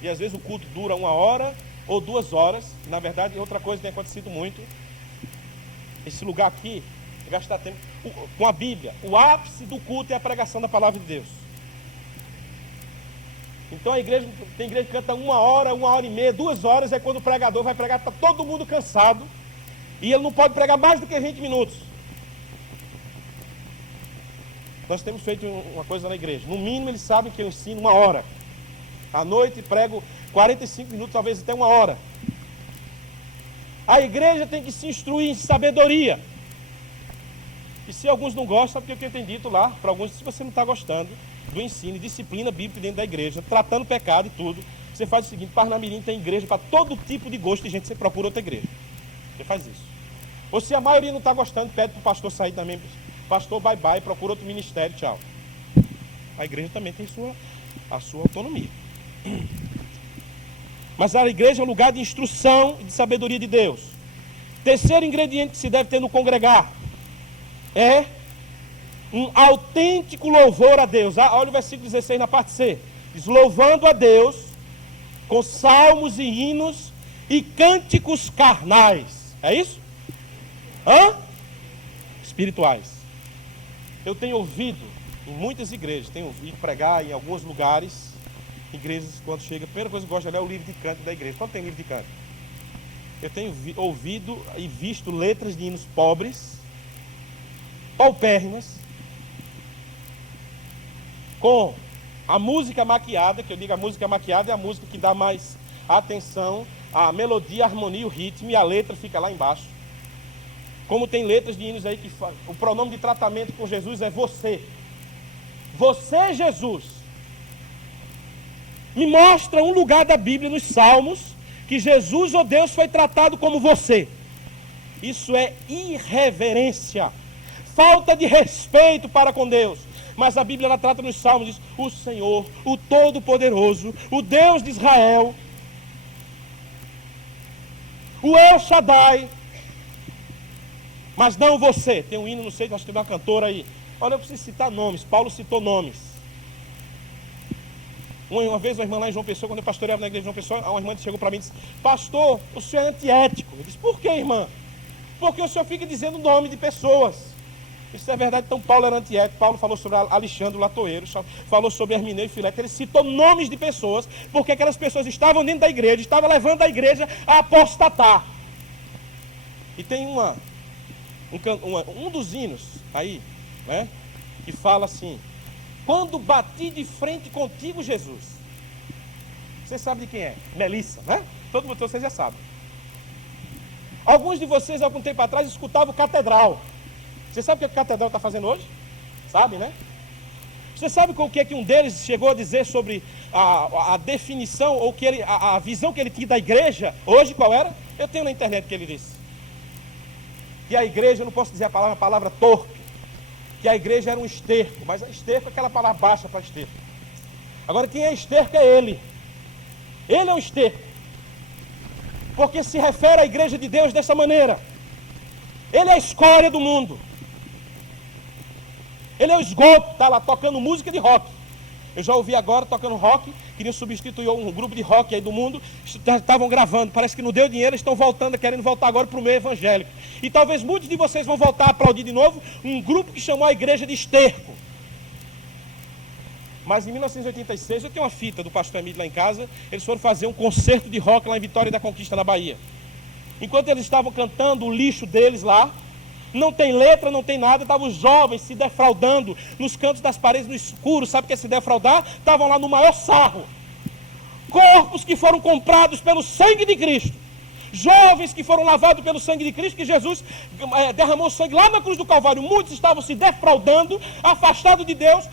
E às vezes o culto dura 1 hora ou 2 horas. Na verdade, outra coisa tem acontecido muito. Esse lugar aqui, gastar tempo com a Bíblia. O ápice do culto é a pregação da palavra de Deus. Então tem igreja que canta 1 hora, 1h30, 2 horas, é quando o pregador vai pregar, está todo mundo cansado. E ele não pode pregar mais do que 20 minutos. Nós temos feito uma coisa na igreja. No mínimo eles sabem que eu ensino 1 hora. À noite prego 45 minutos, talvez até 1 hora. A igreja tem que se instruir em sabedoria. E se alguns não gostam, porque o que eu tenho dito lá, para alguns, se você não está gostando do ensino e disciplina bíblica dentro da igreja, tratando pecado e tudo, você faz o seguinte: Parnamirim tem igreja para todo tipo de gosto de gente, você procura outra igreja. Você faz isso. Ou se a maioria não está gostando, pede para o pastor sair também. Pastor, bye bye, procura outro ministério, tchau. A igreja também tem a sua autonomia. Mas a igreja é um lugar de instrução e de sabedoria de Deus. Terceiro ingrediente que se deve ter no congregar é um autêntico louvor a Deus. Olha o versículo 16 na parte C. Diz: louvando a Deus com salmos e hinos e cânticos carnais. É isso? Espirituais. Eu tenho ouvido em muitas igrejas, tenho ouvido pregar em alguns lugares, igrejas, quando chega, a primeira coisa que eu gosto de olhar é o livro de canto da igreja. Quando tem livro de canto? Eu tenho ouvido e visto letras de hinos pobres, paupérrimas, com a música maquiada, que eu digo a música maquiada é a música que dá mais atenção à melodia, à harmonia, o ritmo, e a letra fica lá embaixo. Como tem letras de hinos aí que o pronome de tratamento com Jesus é você. Você, Jesus. Me mostra um lugar da Bíblia, nos Salmos, que Jesus ou Deus foi tratado como você. Isso é irreverência, falta de respeito para com Deus. Mas a Bíblia ela trata nos Salmos, diz, o Senhor, o Todo-Poderoso, o Deus de Israel, o El Shaddai. Mas não você. Tem um hino, não sei, nós temos uma cantora aí. Olha, eu preciso citar nomes. Paulo citou nomes. Uma vez uma irmã lá em João Pessoa, quando eu pastoreava na igreja de João Pessoa, uma irmã chegou para mim e disse, pastor, o senhor é antiético. Eu disse, por que, irmã? Porque o senhor fica dizendo o nome de pessoas. Isso é verdade, então Paulo era antiético. Paulo falou sobre Alexandre o Latoeiro, falou sobre Hermineu e Fileto. Ele citou nomes de pessoas, porque aquelas pessoas estavam dentro da igreja, estavam levando a igreja a apostatar. E tem um dos hinos aí, né, que fala assim, quando bati de frente contigo, Jesus. Você sabe de quem é? Melissa, né? Todo mundo, vocês já sabem. Alguns de vocês, algum tempo atrás, escutavam Catedral. Você sabe o que a Catedral está fazendo hoje? Sabe, né? Você sabe o que um deles chegou a dizer sobre a definição, ou que a visão que ele tinha da igreja hoje, qual era? Eu tenho na internet que ele disse. Que a igreja, eu não posso dizer a palavra torpe, que a igreja era um esterco, mas esterco é aquela palavra baixa para esterco. Agora quem é esterco é ele. Ele é um esterco. Porque se refere à igreja de Deus dessa maneira. Ele é a escória do mundo. Ele é o esgoto, está lá tocando música de rock. Eu já ouvi agora tocando rock, queriam substituir um grupo de rock aí do mundo, estavam gravando, parece que não deu dinheiro, estão voltando, querendo voltar agora para o meio evangélico. E talvez muitos de vocês vão voltar a aplaudir de novo um grupo que chamou a igreja de esterco. Mas em 1986, eu tenho uma fita do pastor Emílio lá em casa, eles foram fazer um concerto de rock lá em Vitória da Conquista, na Bahia. Enquanto eles estavam cantando o lixo deles lá, não tem letra, não tem nada, estavam os jovens se defraudando nos cantos das paredes, no escuro, sabe o que é se defraudar? Estavam lá no maior sarro. Corpos que foram comprados pelo sangue de Cristo. Jovens que foram lavados pelo sangue de Cristo, que Jesus derramou sangue lá na cruz do Calvário. Muitos estavam se defraudando, afastados de Deus,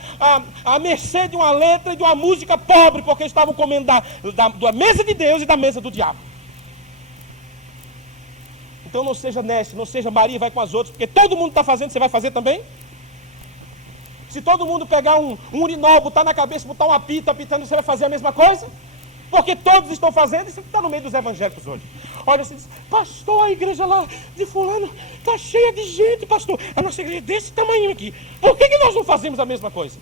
à mercê de uma letra e de uma música pobre, porque estavam comendo da mesa de Deus e da mesa do diabo. Então não seja Neste, não seja Maria e vai com as outras, porque todo mundo está fazendo, você vai fazer também? Se todo mundo pegar um urinol, botar na cabeça, botar uma pita, apitando, você vai fazer a mesma coisa? Porque todos estão fazendo, e você está no meio dos evangélicos hoje. Olha, você diz, pastor, a igreja lá de fulano está cheia de gente, pastor. A nossa igreja é desse tamanho aqui. Por que nós não fazemos a mesma coisa?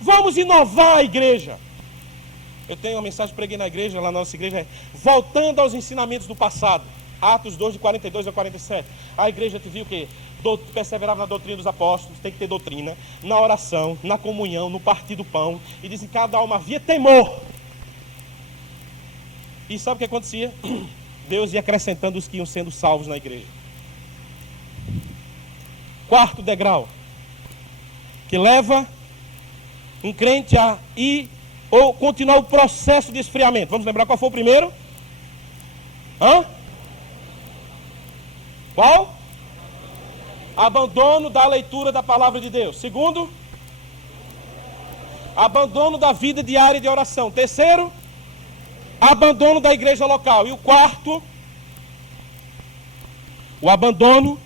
Vamos inovar a igreja. Eu tenho uma mensagem, preguei na igreja, lá na nossa igreja, voltando aos ensinamentos do passado. Atos 2, de 42 a 47. A igreja te viu o quê? Perseverava na doutrina dos apóstolos, tem que ter doutrina, na oração, na comunhão, no partir do pão. E diz que cada alma havia temor. E sabe o que acontecia? Deus ia acrescentando os que iam sendo salvos na igreja. Quarto degrau, que leva um crente a ir ou continuar o processo de esfriamento. Vamos lembrar qual foi o primeiro? Qual? Abandono da leitura da palavra de Deus. Segundo, abandono da vida diária de oração. Terceiro, abandono da igreja local. E o quarto, o abandono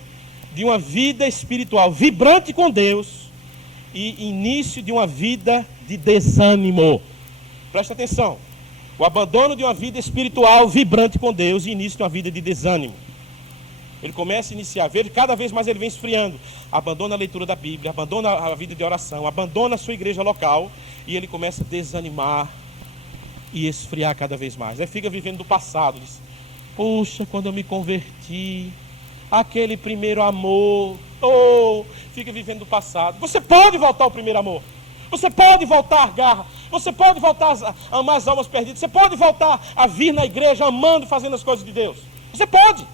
de uma vida espiritual vibrante com Deus e início de uma vida de desânimo. Presta atenção. O abandono de uma vida espiritual vibrante com Deus e início de uma vida de desânimo. Ele começa a iniciar, ver cada vez mais ele vem esfriando. Abandona a leitura da Bíblia, abandona a vida de oração, abandona a sua igreja local e ele começa a desanimar e esfriar cada vez mais. Aí fica vivendo do passado, diz, poxa, quando eu me converti, aquele primeiro amor, fica vivendo do passado. Você pode voltar ao primeiro amor. Você pode voltar à garra. Você pode voltar a amar as almas perdidas. Você pode voltar a vir na igreja amando e fazendo as coisas de Deus. Você pode.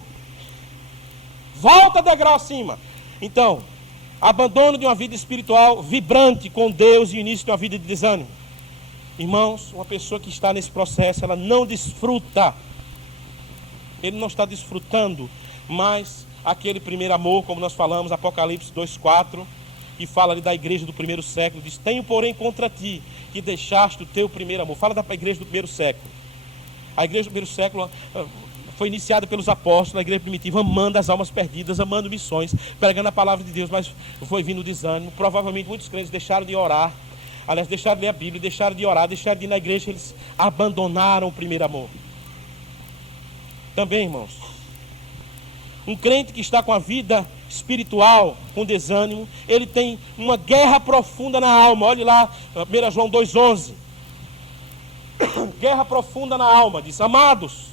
Volta degrau acima. Então, abandono de uma vida espiritual vibrante com Deus e início de uma vida de desânimo. Irmãos, uma pessoa que está nesse processo, ela não desfruta. Ele não está desfrutando mais aquele primeiro amor, como nós falamos, Apocalipse 2:4. que fala ali da igreja do primeiro século, diz: tenho, porém, contra ti, que deixaste o teu primeiro amor. Fala da igreja do primeiro século. A igreja do primeiro século foi iniciada pelos apóstolos, a igreja primitiva, amando as almas perdidas, amando missões, pregando a palavra de Deus, mas foi vindo o desânimo. Provavelmente muitos crentes deixaram de orar, aliás, deixaram de ler a Bíblia, deixaram de orar, deixaram de ir na igreja, eles abandonaram o primeiro amor. Também, irmãos, um crente que está com a vida espiritual, com desânimo, ele tem uma guerra profunda na alma. Olhe lá, 1 João 2,11. Guerra profunda na alma, diz: amados,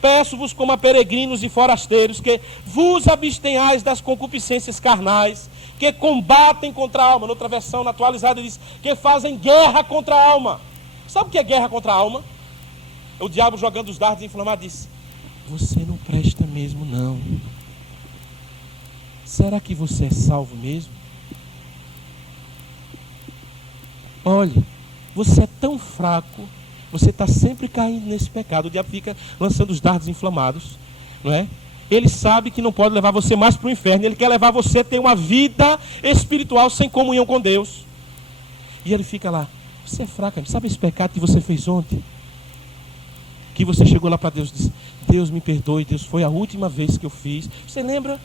peço-vos como a peregrinos e forasteiros, que vos abstenhais das concupiscências carnais, que combatem contra a alma. Noutra versão, na atualizada, diz que fazem guerra contra a alma. Sabe o que é guerra contra a alma? O diabo jogando os dardos inflamados diz: você não presta mesmo não. Será que você é salvo mesmo? Olha, você é tão fraco, você está sempre caindo nesse pecado. O diabo fica lançando os dardos inflamados, não é? Ele sabe que não pode levar você mais para o inferno. Ele quer levar você a ter uma vida espiritual sem comunhão com Deus. E ele fica lá: você é fraca, sabe esse pecado que você fez ontem? Que você chegou lá para Deus e disse: Deus me perdoe, Deus, foi a última vez que eu fiz. Você lembra?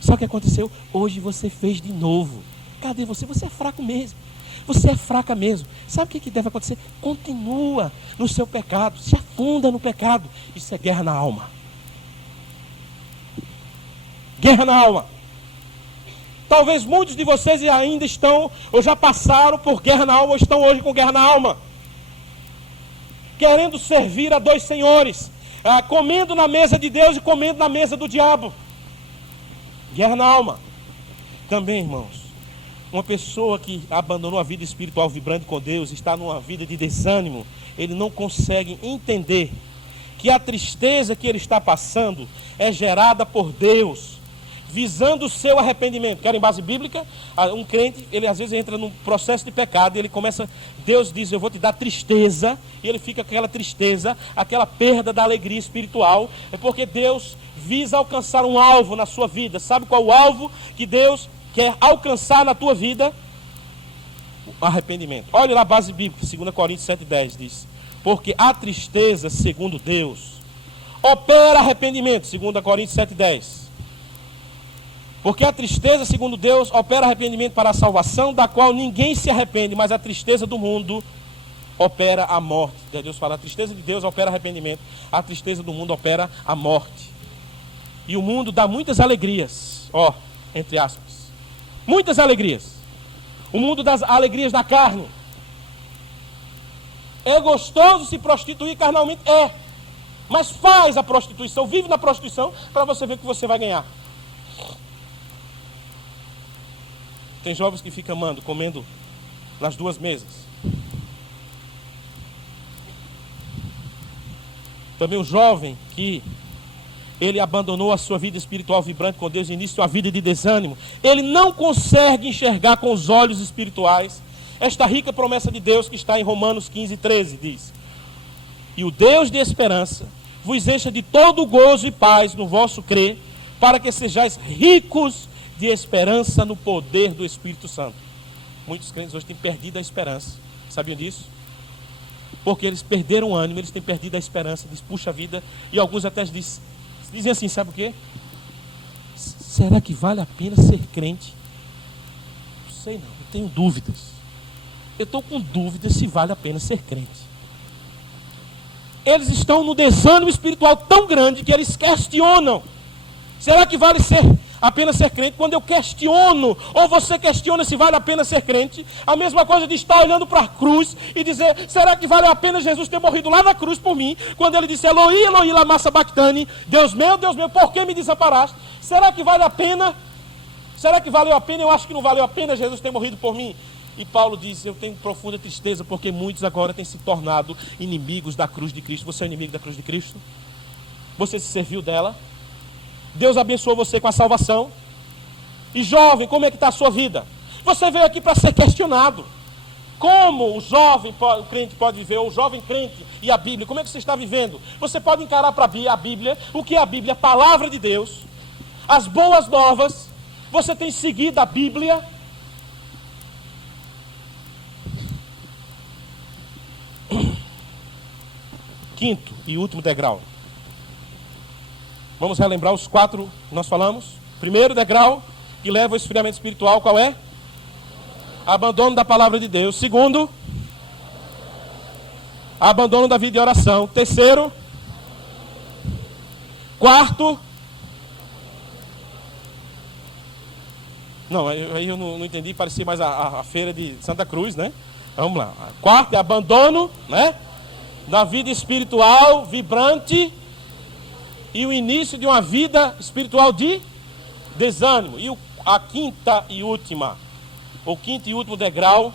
Sabe o que aconteceu? Hoje você fez de novo. Cadê você? Você é fraco mesmo. Você é fraca mesmo. Sabe o que deve acontecer? Continua no seu pecado, se afunda no pecado. Isso é guerra na alma. Guerra na alma. Talvez muitos de vocês ainda estão, ou já passaram por guerra na alma, ou estão hoje com guerra na alma, querendo servir a dois senhores, comendo na mesa de Deus e comendo na mesa do diabo. Guerra na alma. Também, irmãos, uma pessoa que abandonou a vida espiritual vibrante com Deus, está numa vida de desânimo, ele não consegue entender que a tristeza que ele está passando é gerada por Deus, visando o seu arrependimento. Querem base bíblica? Um crente, ele às vezes entra num processo de pecado e ele começa, Deus diz: eu vou te dar tristeza, e ele fica com aquela tristeza, aquela perda da alegria espiritual. É porque Deus visa alcançar um alvo na sua vida. Sabe qual o alvo que Deus quer alcançar na tua vida? O arrependimento. Olha lá a base bíblica, 2 Coríntios 7,10 diz: porque a tristeza, segundo Deus, opera arrependimento. 2 Coríntios 7,10. Porque a tristeza, segundo Deus, opera arrependimento para a salvação, da qual ninguém se arrepende, mas a tristeza do mundo opera a morte. Deus fala: a tristeza de Deus opera arrependimento, a tristeza do mundo opera a morte. E o mundo dá muitas alegrias, entre aspas, muitas alegrias. O mundo das alegrias da carne. É gostoso se prostituir carnalmente? É. Mas faz a prostituição, vive na prostituição, para você ver o que você vai ganhar. Tem jovens que ficam comendo nas duas mesas. Também um jovem que ele abandonou a sua vida espiritual vibrante com Deus, início a vida de desânimo. Ele não consegue enxergar com os olhos espirituais esta rica promessa de Deus que está em Romanos 15:13, diz: e o Deus de esperança vos encha de todo gozo e paz no vosso crer, para que sejais ricos de esperança no poder do Espírito Santo. Muitos crentes hoje têm perdido a esperança. Sabiam disso? Porque eles perderam o ânimo, eles têm perdido a esperança. Diz: puxa vida. E alguns até dizem assim: sabe o quê? Será que vale a pena ser crente? Não sei não, eu tenho dúvidas. Eu estou com dúvidas se vale a pena ser crente. Eles estão no desânimo espiritual tão grande que eles questionam: será que vale a pena ser crente? Quando eu questiono, ou você questiona se vale a pena ser crente, a mesma coisa de estar olhando para a cruz e dizer: será que vale a pena Jesus ter morrido lá na cruz por mim? Quando ele disse: Eloi, Eloi, lama sabachthani, Deus meu, por que me desamparaste? Será que vale a pena? Será que valeu a pena? Eu acho que não valeu a pena Jesus ter morrido por mim. E Paulo diz: eu tenho profunda tristeza, porque muitos agora têm se tornado inimigos da cruz de Cristo. Você é inimigo da cruz de Cristo? Você se serviu dela? Deus abençoou você com a salvação? E jovem, como é que está a sua vida? Você veio aqui para ser questionado. Como o jovem o crente pode viver, ou o jovem crente e a Bíblia, como é que você está vivendo? Você pode encarar para a Bíblia. O que é a Bíblia? A palavra de Deus, as boas novas. Você tem seguido a Bíblia? quinto e último degrau? Vamos relembrar os 4 que nós falamos. Primeiro degrau, que leva ao esfriamento espiritual, qual é? Abandono da palavra de Deus. Segundo, abandono da vida de oração. Terceiro, quarto, não, aí eu não entendi, parecia mais a feira de Santa Cruz, né? Vamos lá. Quarto é abandono, né, da vida espiritual vibrante e o início de uma vida espiritual de desânimo. E a quinta e última, ou quinto e último degrau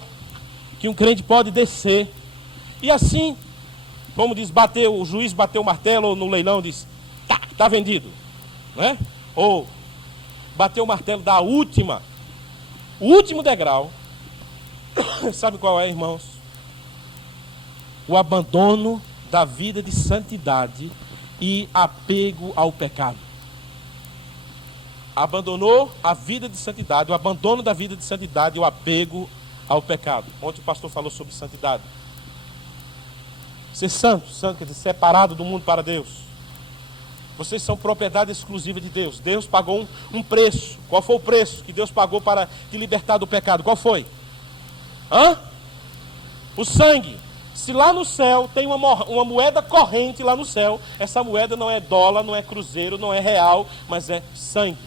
que um crente pode descer. E assim, como diz, o juiz bateu o martelo, ou no leilão diz, tá vendido, né? Ou bateu o martelo da o último degrau. Sabe qual é, irmãos? O abandono da vida de santidade e apego ao pecado. Abandonou a vida de santidade, o abandono da vida de santidade e o apego ao pecado. Ontem o pastor falou sobre santidade. Ser santo quer dizer separado do mundo para Deus. Vocês são propriedade exclusiva de Deus. Deus pagou um preço. Qual foi o preço que Deus pagou para te libertar do pecado? Qual foi? O sangue. Se lá no céu tem uma moeda corrente lá no céu, essa moeda não é dólar, não é cruzeiro, não é real, mas é sangue.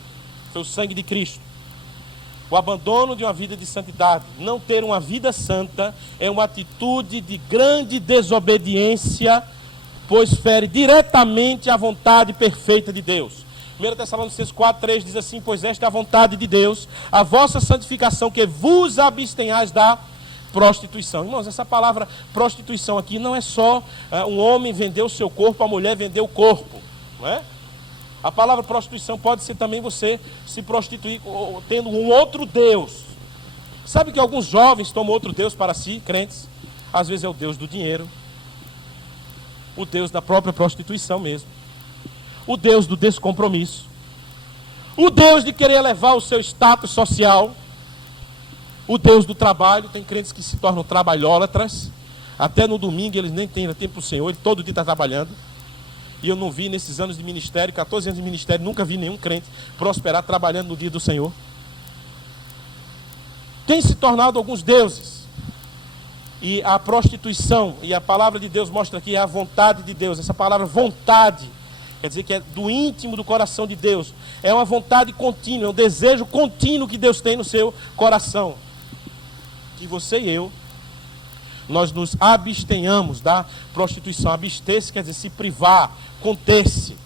Foi o sangue de Cristo. O abandono de uma vida de santidade, não ter uma vida santa, é uma atitude de grande desobediência, pois fere diretamente a vontade perfeita de Deus. 1 Tessalonicenses 4:3 diz assim: pois esta é a vontade de Deus, a vossa santificação, que vos abstenhais da prostituição. Irmãos, essa palavra prostituição aqui não é só um homem vender o seu corpo, a mulher vender o corpo, não é? A palavra prostituição pode ser também você se prostituir tendo um outro Deus. Sabe que alguns jovens tomam outro Deus para si, crentes? Às vezes é o Deus do dinheiro, o Deus da própria prostituição mesmo, o Deus do descompromisso, o Deus de querer elevar o seu status social, o Deus do trabalho. Tem crentes que se tornam trabalhólatras, até no domingo eles nem têm tempo para o Senhor, ele todo dia está trabalhando. E eu não vi nesses anos de ministério, 14 anos de ministério, nunca vi nenhum crente prosperar trabalhando no dia do Senhor. Tem se tornado alguns deuses. E a prostituição, e a palavra de Deus mostra aqui, é a vontade de Deus. Essa palavra vontade, quer dizer que é do íntimo do coração de Deus. É uma vontade contínua, é um desejo contínuo que Deus tem no seu coração. Que você e eu, nós nos abstenhamos da prostituição. Abster-se quer dizer se privar, conter-se.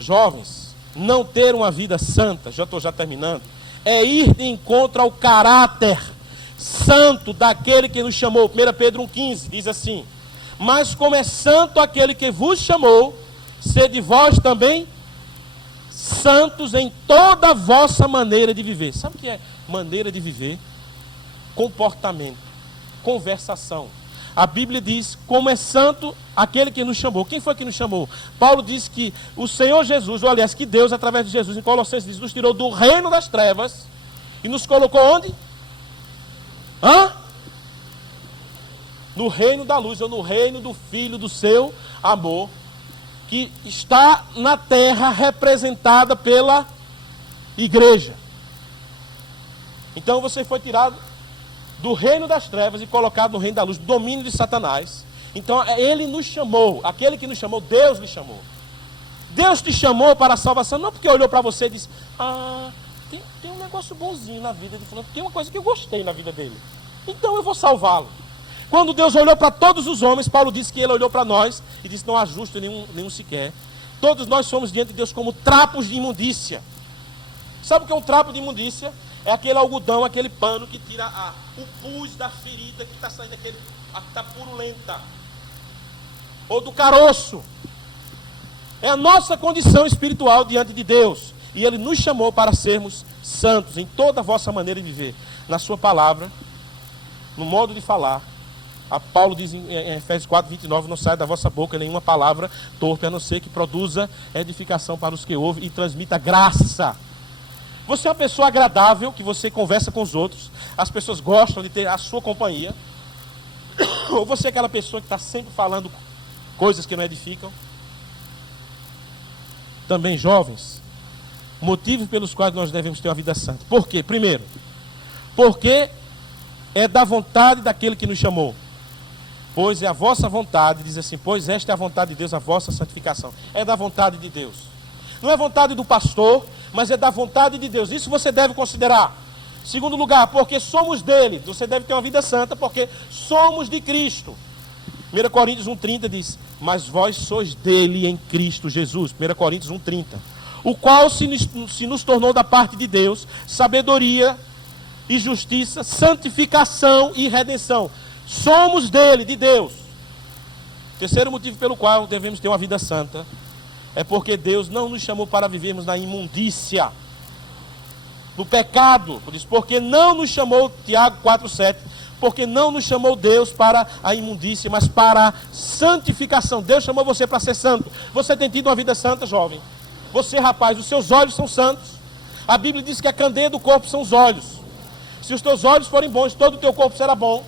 Jovens, não ter uma vida santa, já estou terminando, é ir de encontro ao caráter santo daquele que nos chamou. 1 Pedro 1,15 diz assim: mas como é santo aquele que vos chamou, sede vós também santos em toda a vossa maneira de viver. Sabe o que é maneira de viver? Comportamento, conversação. A Bíblia diz, como é santo aquele que nos chamou. Quem foi que nos chamou? Paulo diz que o Senhor Jesus, ou aliás, que Deus, através de Jesus, em Colossenses diz, nos tirou do reino das trevas e nos colocou onde? No reino da luz, ou no reino do Filho do seu amor, que está na terra representada pela igreja. Então você foi tirado do reino das trevas e colocado no reino da luz, do domínio de Satanás. Então ele nos chamou, aquele que nos chamou, Deus lhe chamou. Deus te chamou para a salvação, não porque olhou para você e disse, tem um negócio bonzinho na vida de fulano, tem uma coisa que eu gostei na vida dele, então eu vou salvá-lo. Quando Deus olhou para todos os homens, Paulo disse que ele olhou para nós e disse, não há justo nenhum sequer. Todos nós somos diante de Deus como trapos de imundícia. Sabe o que é um trapo de imundícia? É aquele algodão, aquele pano que tira o pus da ferida que está saindo, que está purulenta. Ou do caroço. É a nossa condição espiritual diante de Deus. E Ele nos chamou para sermos santos em toda a vossa maneira de viver. Na sua palavra, no modo de falar. Paulo diz em Efésios 4:29, não sai da vossa boca nenhuma palavra torpe, a não ser que produza edificação para os que ouvem e transmita graça. Você é uma pessoa agradável, que você conversa com os outros, as pessoas gostam de ter a sua companhia. Ou você é aquela pessoa que está sempre falando coisas que não edificam? Também jovens, motivos pelos quais nós devemos ter uma vida santa. Por quê? Primeiro, porque é da vontade daquele que nos chamou. Pois é a vossa vontade, diz assim, pois esta é a vontade de Deus, a vossa santificação. É da vontade de Deus. Não é vontade do pastor, mas é da vontade de Deus. Isso você deve considerar. Segundo lugar, porque somos dele. Você deve ter uma vida santa, porque somos de Cristo. 1 Coríntios 1,30 diz, mas vós sois dele em Cristo Jesus. 1 Coríntios 1,30. O qual se nos tornou da parte de Deus sabedoria e justiça, santificação e redenção. Somos dele, de Deus. Terceiro motivo pelo qual devemos ter uma vida santa é porque Deus não nos chamou para vivermos na imundícia, no pecado. Por isso, porque não nos chamou, Tiago 4,7, porque não nos chamou Deus para a imundícia, mas para a santificação. Deus chamou você para ser santo. Você tem tido uma vida santa, jovem? Você, rapaz, os seus olhos são santos. A Bíblia diz que a candeia do corpo são os olhos. Se os teus olhos forem bons, todo o teu corpo será bom.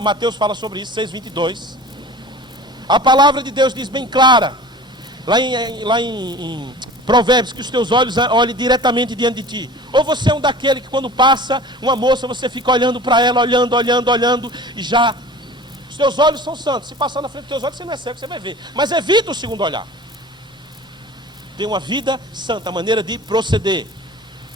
Mateus fala sobre isso, 6,22. A palavra de Deus diz bem clara, lá em Provérbios, que os teus olhos olhem diretamente diante de ti. Ou você é um daquele que quando passa uma moça, você fica olhando para ela, olhando, e já... Os teus olhos são santos. Se passar na frente dos teus olhos, você não é cego, você vai ver. Mas evita o segundo olhar. Ter uma vida santa, a maneira de proceder.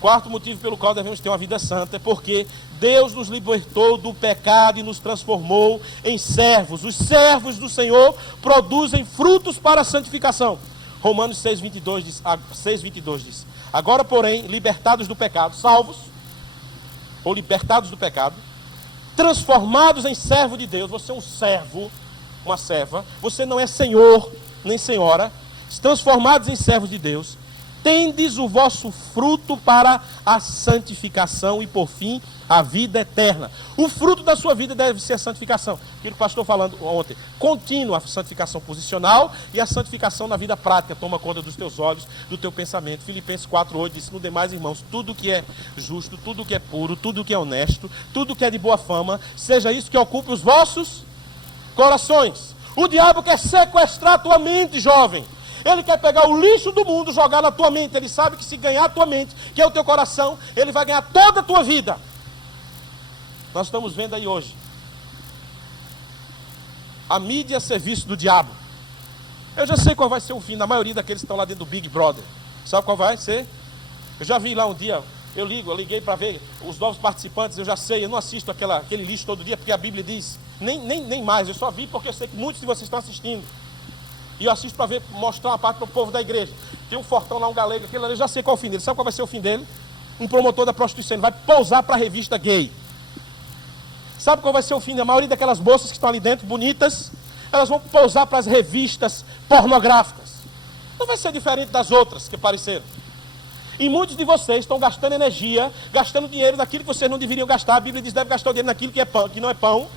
Quarto motivo pelo qual devemos ter uma vida santa é porque Deus nos libertou do pecado e nos transformou em servos. Os servos do Senhor produzem frutos para a santificação. Romanos 6,22 diz, agora, porém, libertados do pecado, salvos, ou libertados do pecado, transformados em servo de Deus. Você é um servo, uma serva, você não é senhor nem senhora, transformados em servos de Deus, tendes o vosso fruto para a santificação e, por fim, a vida eterna. O fruto da sua vida deve ser a santificação. Aquilo que o pastor falando ontem. Contínua a santificação posicional e a santificação na vida prática. Toma conta dos teus olhos, do teu pensamento. Filipenses 4,8 diz, no demais, irmãos, tudo que é justo, tudo que é puro, tudo que é honesto, tudo que é de boa fama, seja isso que ocupe os vossos corações. O diabo quer sequestrar a tua mente, jovem. Ele quer pegar o lixo do mundo, jogar na tua mente. Ele sabe que se ganhar a tua mente, que é o teu coração, ele vai ganhar toda a tua vida. Nós estamos vendo aí hoje a mídia a serviço do diabo. Eu já sei qual vai ser o fim da maioria daqueles que estão lá dentro do Big Brother. Sabe qual vai ser? Eu já vi lá um dia, eu liguei para ver os novos participantes, eu já sei, eu não assisto aquele lixo todo dia, porque a Bíblia diz, nem mais, eu só vi porque eu sei que muitos de vocês estão assistindo. E eu assisto para ver, mostrar uma parte para o povo da igreja. Tem um fortão lá, um galego, aquele ali, eu já sei qual é o fim dele. Sabe qual vai ser o fim dele? Um promotor da prostituição, ele vai pousar para a revista gay. Sabe qual vai ser o fim da maioria daquelas moças que estão ali dentro, bonitas? Elas vão pousar para as revistas pornográficas. Não vai ser diferente das outras que apareceram. E muitos de vocês estão gastando energia, gastando dinheiro naquilo que vocês não deveriam gastar. A Bíblia diz que deve gastar o dinheiro naquilo que é pão, que não é pão.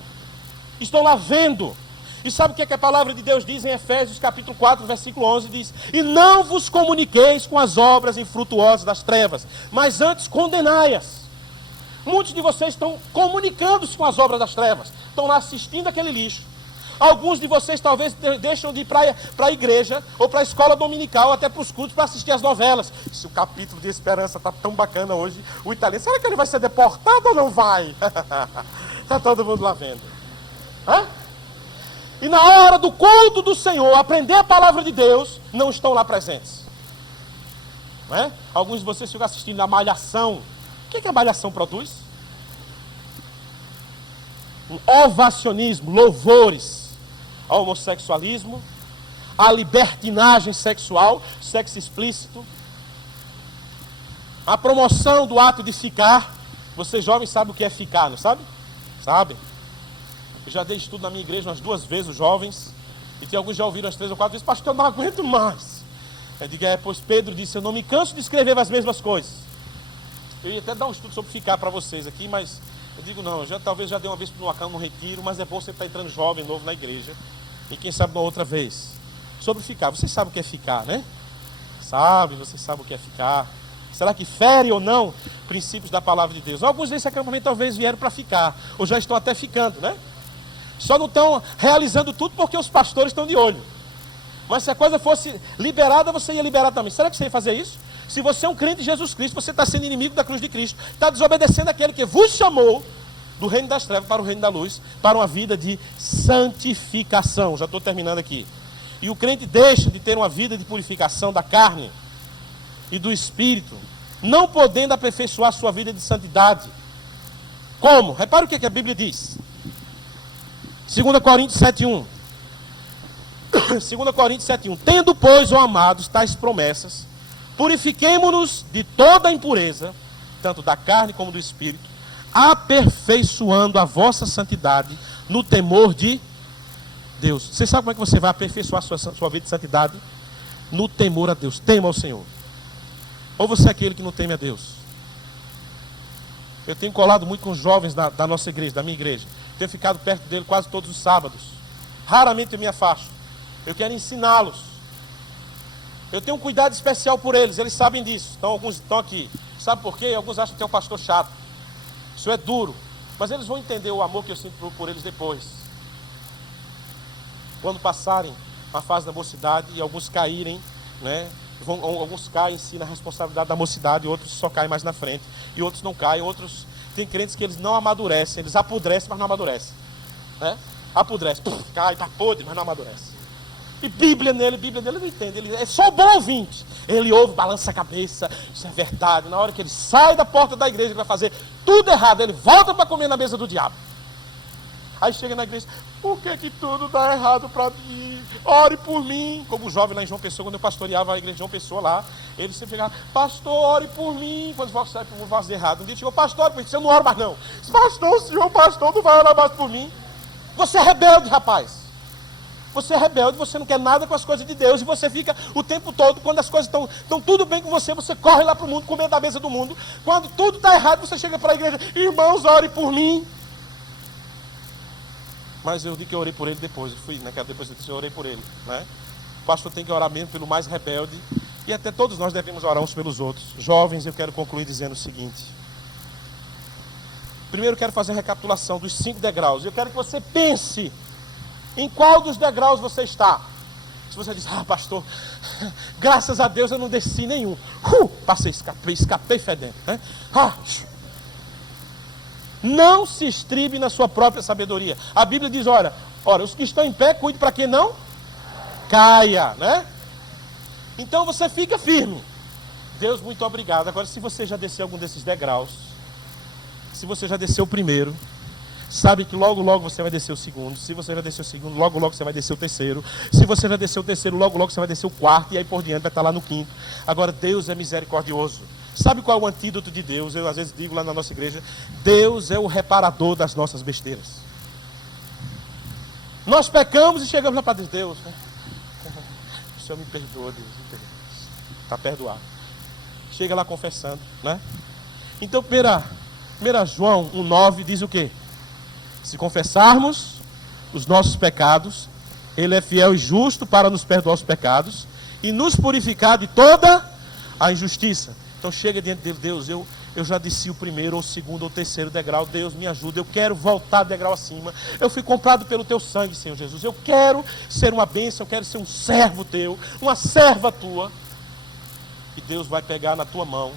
Estão lá vendo. E sabe o que a palavra de Deus diz em Efésios capítulo 4, versículo 11? Diz, e não vos comuniqueis com as obras infrutuosas das trevas, mas antes condenai-as. Muitos de vocês estão comunicando-se com as obras das trevas. Estão lá assistindo aquele lixo. Alguns de vocês talvez deixam de ir para a igreja, ou para a escola dominical, até para os cultos, para assistir as novelas. Se o capítulo de Esperança está tão bacana hoje, o italiano, será que ele vai ser deportado ou não vai? Está todo mundo lá vendo. Hã? E na hora do culto do Senhor, aprender a palavra de Deus, não estão lá presentes. Não é? Alguns de vocês ficam assistindo a Malhação. O que a Malhação produz? Um ovacionismo, louvores ao homossexualismo, à libertinagem sexual, sexo explícito, a promoção do ato de ficar. Vocês jovens sabem o que é ficar, não sabe? Sabem? Eu já dei estudo na minha igreja umas 2 vezes, os jovens, e tem alguns já ouviram umas 3 ou 4 vezes, pastor, eu não aguento mais. Eu digo, pois Pedro disse, eu não me canso de escrever as mesmas coisas. Eu ia até dar um estudo sobre ficar para vocês aqui, mas eu digo, não, talvez já dei uma vez para um retiro, mas é bom você estar entrando jovem, novo na igreja, e quem sabe uma outra vez. Sobre ficar, vocês sabem o que é ficar, né? Vocês sabem o que é ficar. Será que fere ou não princípios da palavra de Deus? Alguns desse acampamento talvez vieram para ficar, ou já estão até ficando, né? Só não estão realizando tudo porque os pastores estão de olho. Mas se a coisa fosse liberada, você ia liberar também. Será que você ia fazer isso? Se você é um crente de Jesus Cristo, você está sendo inimigo da cruz de Cristo. Está desobedecendo aquele que vos chamou do reino das trevas para o reino da luz, para uma vida de santificação. Já estou terminando aqui. E o crente deixa de ter uma vida de purificação da carne e do espírito, não podendo aperfeiçoar sua vida de santidade. Como? Repara o que a Bíblia diz. 2 Coríntios 7:1. 2 Coríntios 7:1. Tendo, pois, ó amados, tais promessas, purifiquemo-nos de toda a impureza, tanto da carne como do espírito, aperfeiçoando a vossa santidade no temor de Deus. Você sabe como é que você vai aperfeiçoar a sua vida de santidade? No temor a Deus. Tema ao Senhor. Ou você é aquele que não teme a Deus? Eu tenho colado muito com os jovens da nossa igreja, da minha igreja. Tenho ficado perto dele quase todos os sábados. Raramente eu me afasto. Eu quero ensiná-los. Eu tenho um cuidado especial por eles. Eles sabem disso. Então alguns estão aqui. Sabe por quê? Alguns acham que é um pastor chato. Isso é duro. Mas eles vão entender o amor que eu sinto por eles depois. Quando passarem a fase da mocidade e alguns caírem, né? Alguns caem em si na responsabilidade da mocidade, outros só caem mais na frente, e outros não caem, outros tem crentes que eles não amadurecem, eles apodrecem, mas não amadurecem, né? Apodrece, cai, tá podre, mas não amadurece. E Bíblia nele não entende, ele é só bom ouvinte, ele ouve, balança a cabeça, isso é verdade. Na hora que ele sai da porta da igreja, ele vai fazer tudo errado, ele volta para comer na mesa do diabo. Aí chega na igreja, por que tudo dá errado para mim? Ore por mim. Como o jovem lá em João Pessoa, quando eu pastoreava a igreja de João Pessoa lá, ele sempre chegava, pastor, ore por mim, quando você fazer errado. Um dia chegou, pastor, por que eu não oro mais não? Pastor, o senhor pastor não vai orar mais por mim. Você é rebelde, rapaz. Você é rebelde, você não quer nada com as coisas de Deus, e você fica o tempo todo, quando as coisas estão tudo bem com você, você corre lá para o mundo, comer da mesa do mundo. Quando tudo está errado, você chega para a igreja, irmãos, ore por mim. Mas eu digo que eu orei por ele depois, eu fui, né? Depois eu disse, eu orei por ele, né? O pastor tem que orar mesmo pelo mais rebelde, e até todos nós devemos orar uns pelos outros. Jovens, eu quero concluir dizendo o seguinte. Primeiro eu quero fazer a recapitulação dos 5 degraus. Eu quero que você pense em qual dos degraus você está. Se você diz, pastor, graças a Deus eu não desci nenhum. Passei, escapei fedendo, né? Não se estribe na sua própria sabedoria. A Bíblia diz, olha, os que estão em pé, cuide para que não caia, né? Então você fica firme. Deus, muito obrigado. Agora, se você já desceu algum desses degraus, se você já desceu o primeiro, sabe que logo, logo você vai descer o segundo. Se você já desceu o segundo, logo, logo você vai descer o terceiro. Se você já desceu o terceiro, logo, logo você vai descer o quarto. E aí por diante vai estar lá no quinto. Agora, Deus é misericordioso. Sabe qual é o antídoto de Deus? Eu às vezes digo lá na nossa igreja, Deus é o reparador das nossas besteiras. Nós pecamos e chegamos lá para Deus. O Senhor me perdoa, Deus, me perdoa. Está perdoado. Chega lá confessando, né? Então, 1 João 1,9 diz o quê? Se confessarmos os nossos pecados, Ele é fiel e justo para nos perdoar os pecados e nos purificar de toda a injustiça. Então chega diante dele, Deus, eu já desci o primeiro, ou o segundo, ou o terceiro degrau, Deus me ajuda, eu quero voltar degrau acima, eu fui comprado pelo teu sangue, Senhor Jesus, eu quero ser uma bênção, eu quero ser um servo teu, uma serva tua, e Deus vai pegar na tua mão.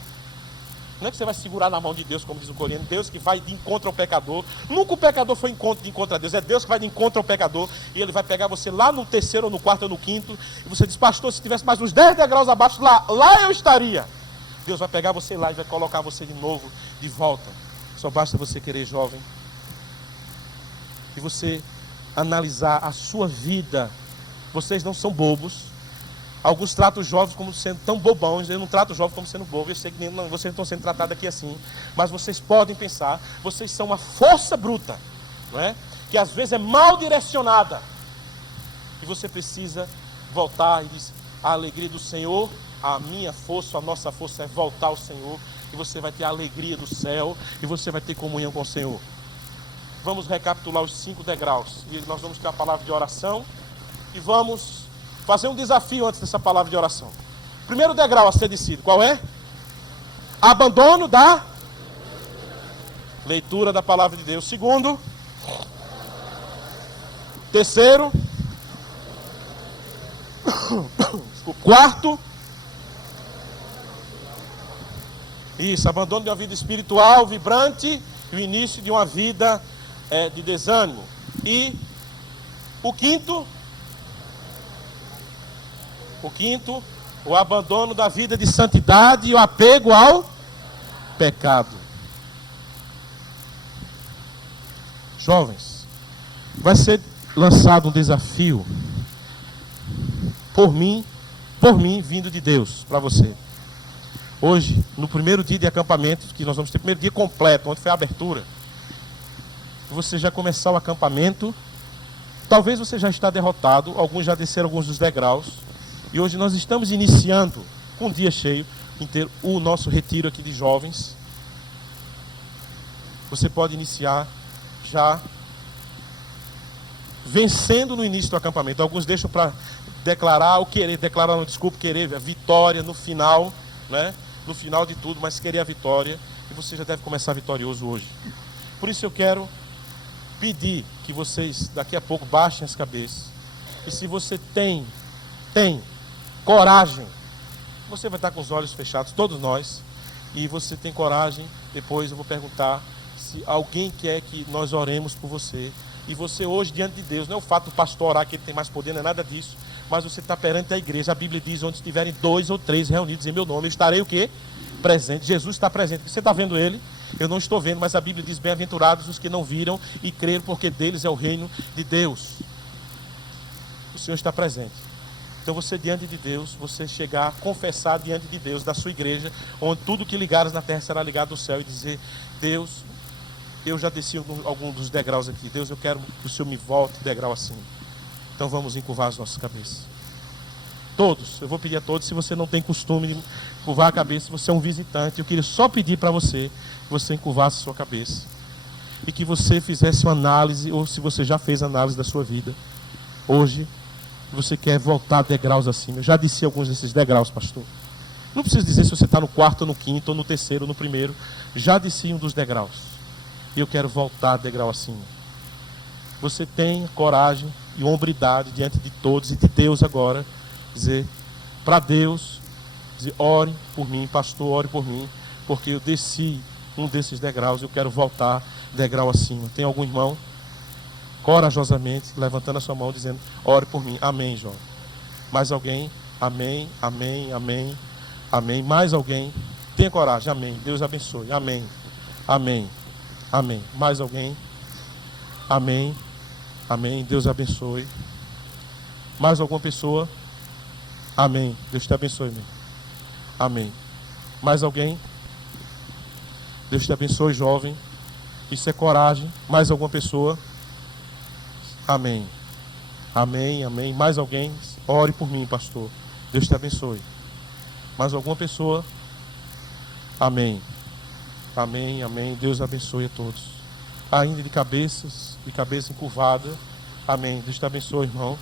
Não é que você vai segurar na mão de Deus, como diz o coreano, Deus que vai de encontro ao pecador. Nunca o pecador foi de encontro a Deus, é Deus que vai de encontro ao pecador, e Ele vai pegar você lá no terceiro, ou no quarto, ou no quinto, e você diz, pastor, se tivesse mais uns 10 degraus abaixo, lá eu estaria. Deus vai pegar você lá e vai colocar você de novo, de volta. Só basta você querer, jovem. E você analisar a sua vida. Vocês não são bobos. Alguns tratam os jovens como sendo tão bobões. Eu não trato os jovens como sendo bobos. Eu sei que vocês não estão sendo tratados aqui assim. Mas vocês podem pensar. Vocês são uma força bruta, não é? Que às vezes é mal direcionada. E você precisa voltar e dizer, a alegria do Senhor, a minha força, a nossa força é voltar ao Senhor, e você vai ter a alegria do céu, e você vai ter comunhão com o Senhor. Vamos recapitular os 5 degraus, e nós vamos ter a palavra de oração, e vamos fazer um desafio antes dessa palavra de oração. Primeiro degrau a ser descido, qual é? Abandono da leitura da palavra de Deus. Segundo, Terceiro. Quarto. Isso, abandono de uma vida espiritual vibrante e o início de uma vida de desânimo. E o quinto, o abandono da vida de santidade e o apego ao pecado. Jovens, vai ser lançado um desafio por mim, vindo de Deus, para você. Hoje, no primeiro dia de acampamento, que nós vamos ter, primeiro dia completo, onde foi a abertura, você já começar o acampamento, talvez você já está derrotado, alguns já desceram alguns dos degraus, e hoje nós estamos iniciando, com um dia cheio, inteiro, o nosso retiro aqui de jovens. Você pode iniciar já vencendo no início do acampamento. Alguns deixam para declarar, querer a vitória no final, né? No final de tudo, mas querer a vitória, e você já deve começar vitorioso hoje. Por isso eu quero pedir que vocês daqui a pouco baixem as cabeças, e se você tem coragem, você vai estar com os olhos fechados, todos nós, e você tem coragem, depois eu vou perguntar se alguém quer que nós oremos por você, e você hoje diante de Deus, não é o fato do pastor orar que ele tem mais poder, não é nada disso, mas você está perante a igreja. A Bíblia diz: onde estiverem 2 ou 3 reunidos em meu nome, eu estarei o quê? Presente. Jesus está presente. Você está vendo ele? Eu não estou vendo, mas a Bíblia diz: bem-aventurados os que não viram e creram, porque deles é o reino de Deus. O Senhor está presente. Então você diante de Deus, você chegar, confessar diante de Deus, da sua igreja, onde tudo que ligares na terra será ligado no céu, e dizer: Deus, eu já desci algum dos degraus aqui. Deus, eu quero que o Senhor me volte degrau acima. Então vamos encurvar as nossas cabeças. Todos, eu vou pedir a todos, se você não tem costume de encurvar a cabeça, se você é um visitante, eu queria só pedir para você que você encurvasse a sua cabeça. E que você fizesse uma análise, ou se você já fez análise da sua vida, hoje, você quer voltar degraus acima. Eu já desci alguns desses degraus, pastor. Não precisa dizer se você está no quarto, ou no quinto, ou no terceiro, ou no primeiro. Já desci um dos degraus. E eu quero voltar degrau acima. Você tem coragem e hombridade diante de todos e de Deus agora, dizer para Deus, dizer: ore por mim, pastor, ore por mim, porque eu desci um desses degraus e eu quero voltar degrau acima. Tem algum irmão corajosamente levantando a sua mão dizendo: ore por mim? Amém, João. Mais alguém? Amém, amém, amém, amém. Mais alguém? Tenha coragem. Amém. Deus abençoe. Amém, amém, amém. Mais alguém? Amém, amém. Deus abençoe. Mais alguma pessoa? Amém. Deus te abençoe, meu. Amém. Mais alguém? Deus te abençoe, jovem. Isso é coragem. Mais alguma pessoa? Amém. Amém, amém. Mais alguém? Ore por mim, pastor. Deus te abençoe. Mais alguma pessoa? Amém. Amém, amém. Deus abençoe a todos. Ainda de cabeça encurvada. Amém. Deus te abençoe, irmão.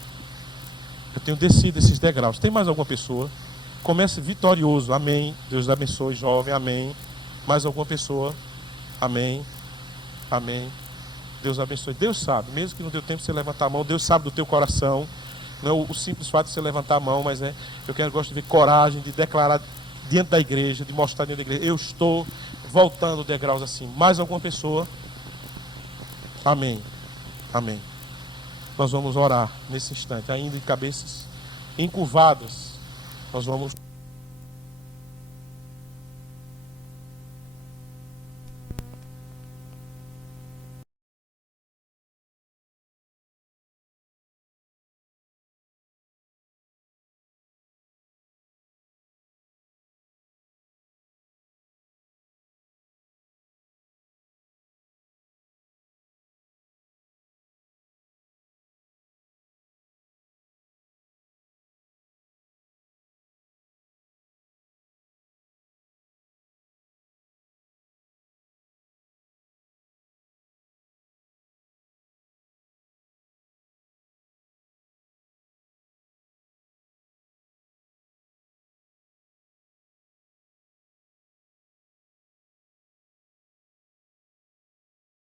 Eu tenho descido esses degraus. Tem mais alguma pessoa? Comece vitorioso. Amém. Deus abençoe, jovem. Amém. Mais alguma pessoa? Amém. Amém. Deus abençoe. Deus sabe, mesmo que não deu tempo de você levantar a mão, Deus sabe do teu coração. Não é o simples fato de você levantar a mão, mas gosto de ver coragem, de declarar diante da igreja, de mostrar diante da igreja: eu estou voltando degraus assim. Mais alguma pessoa? Amém. Amém. Nós vamos orar nesse instante, ainda de cabeças encurvadas. Nós vamos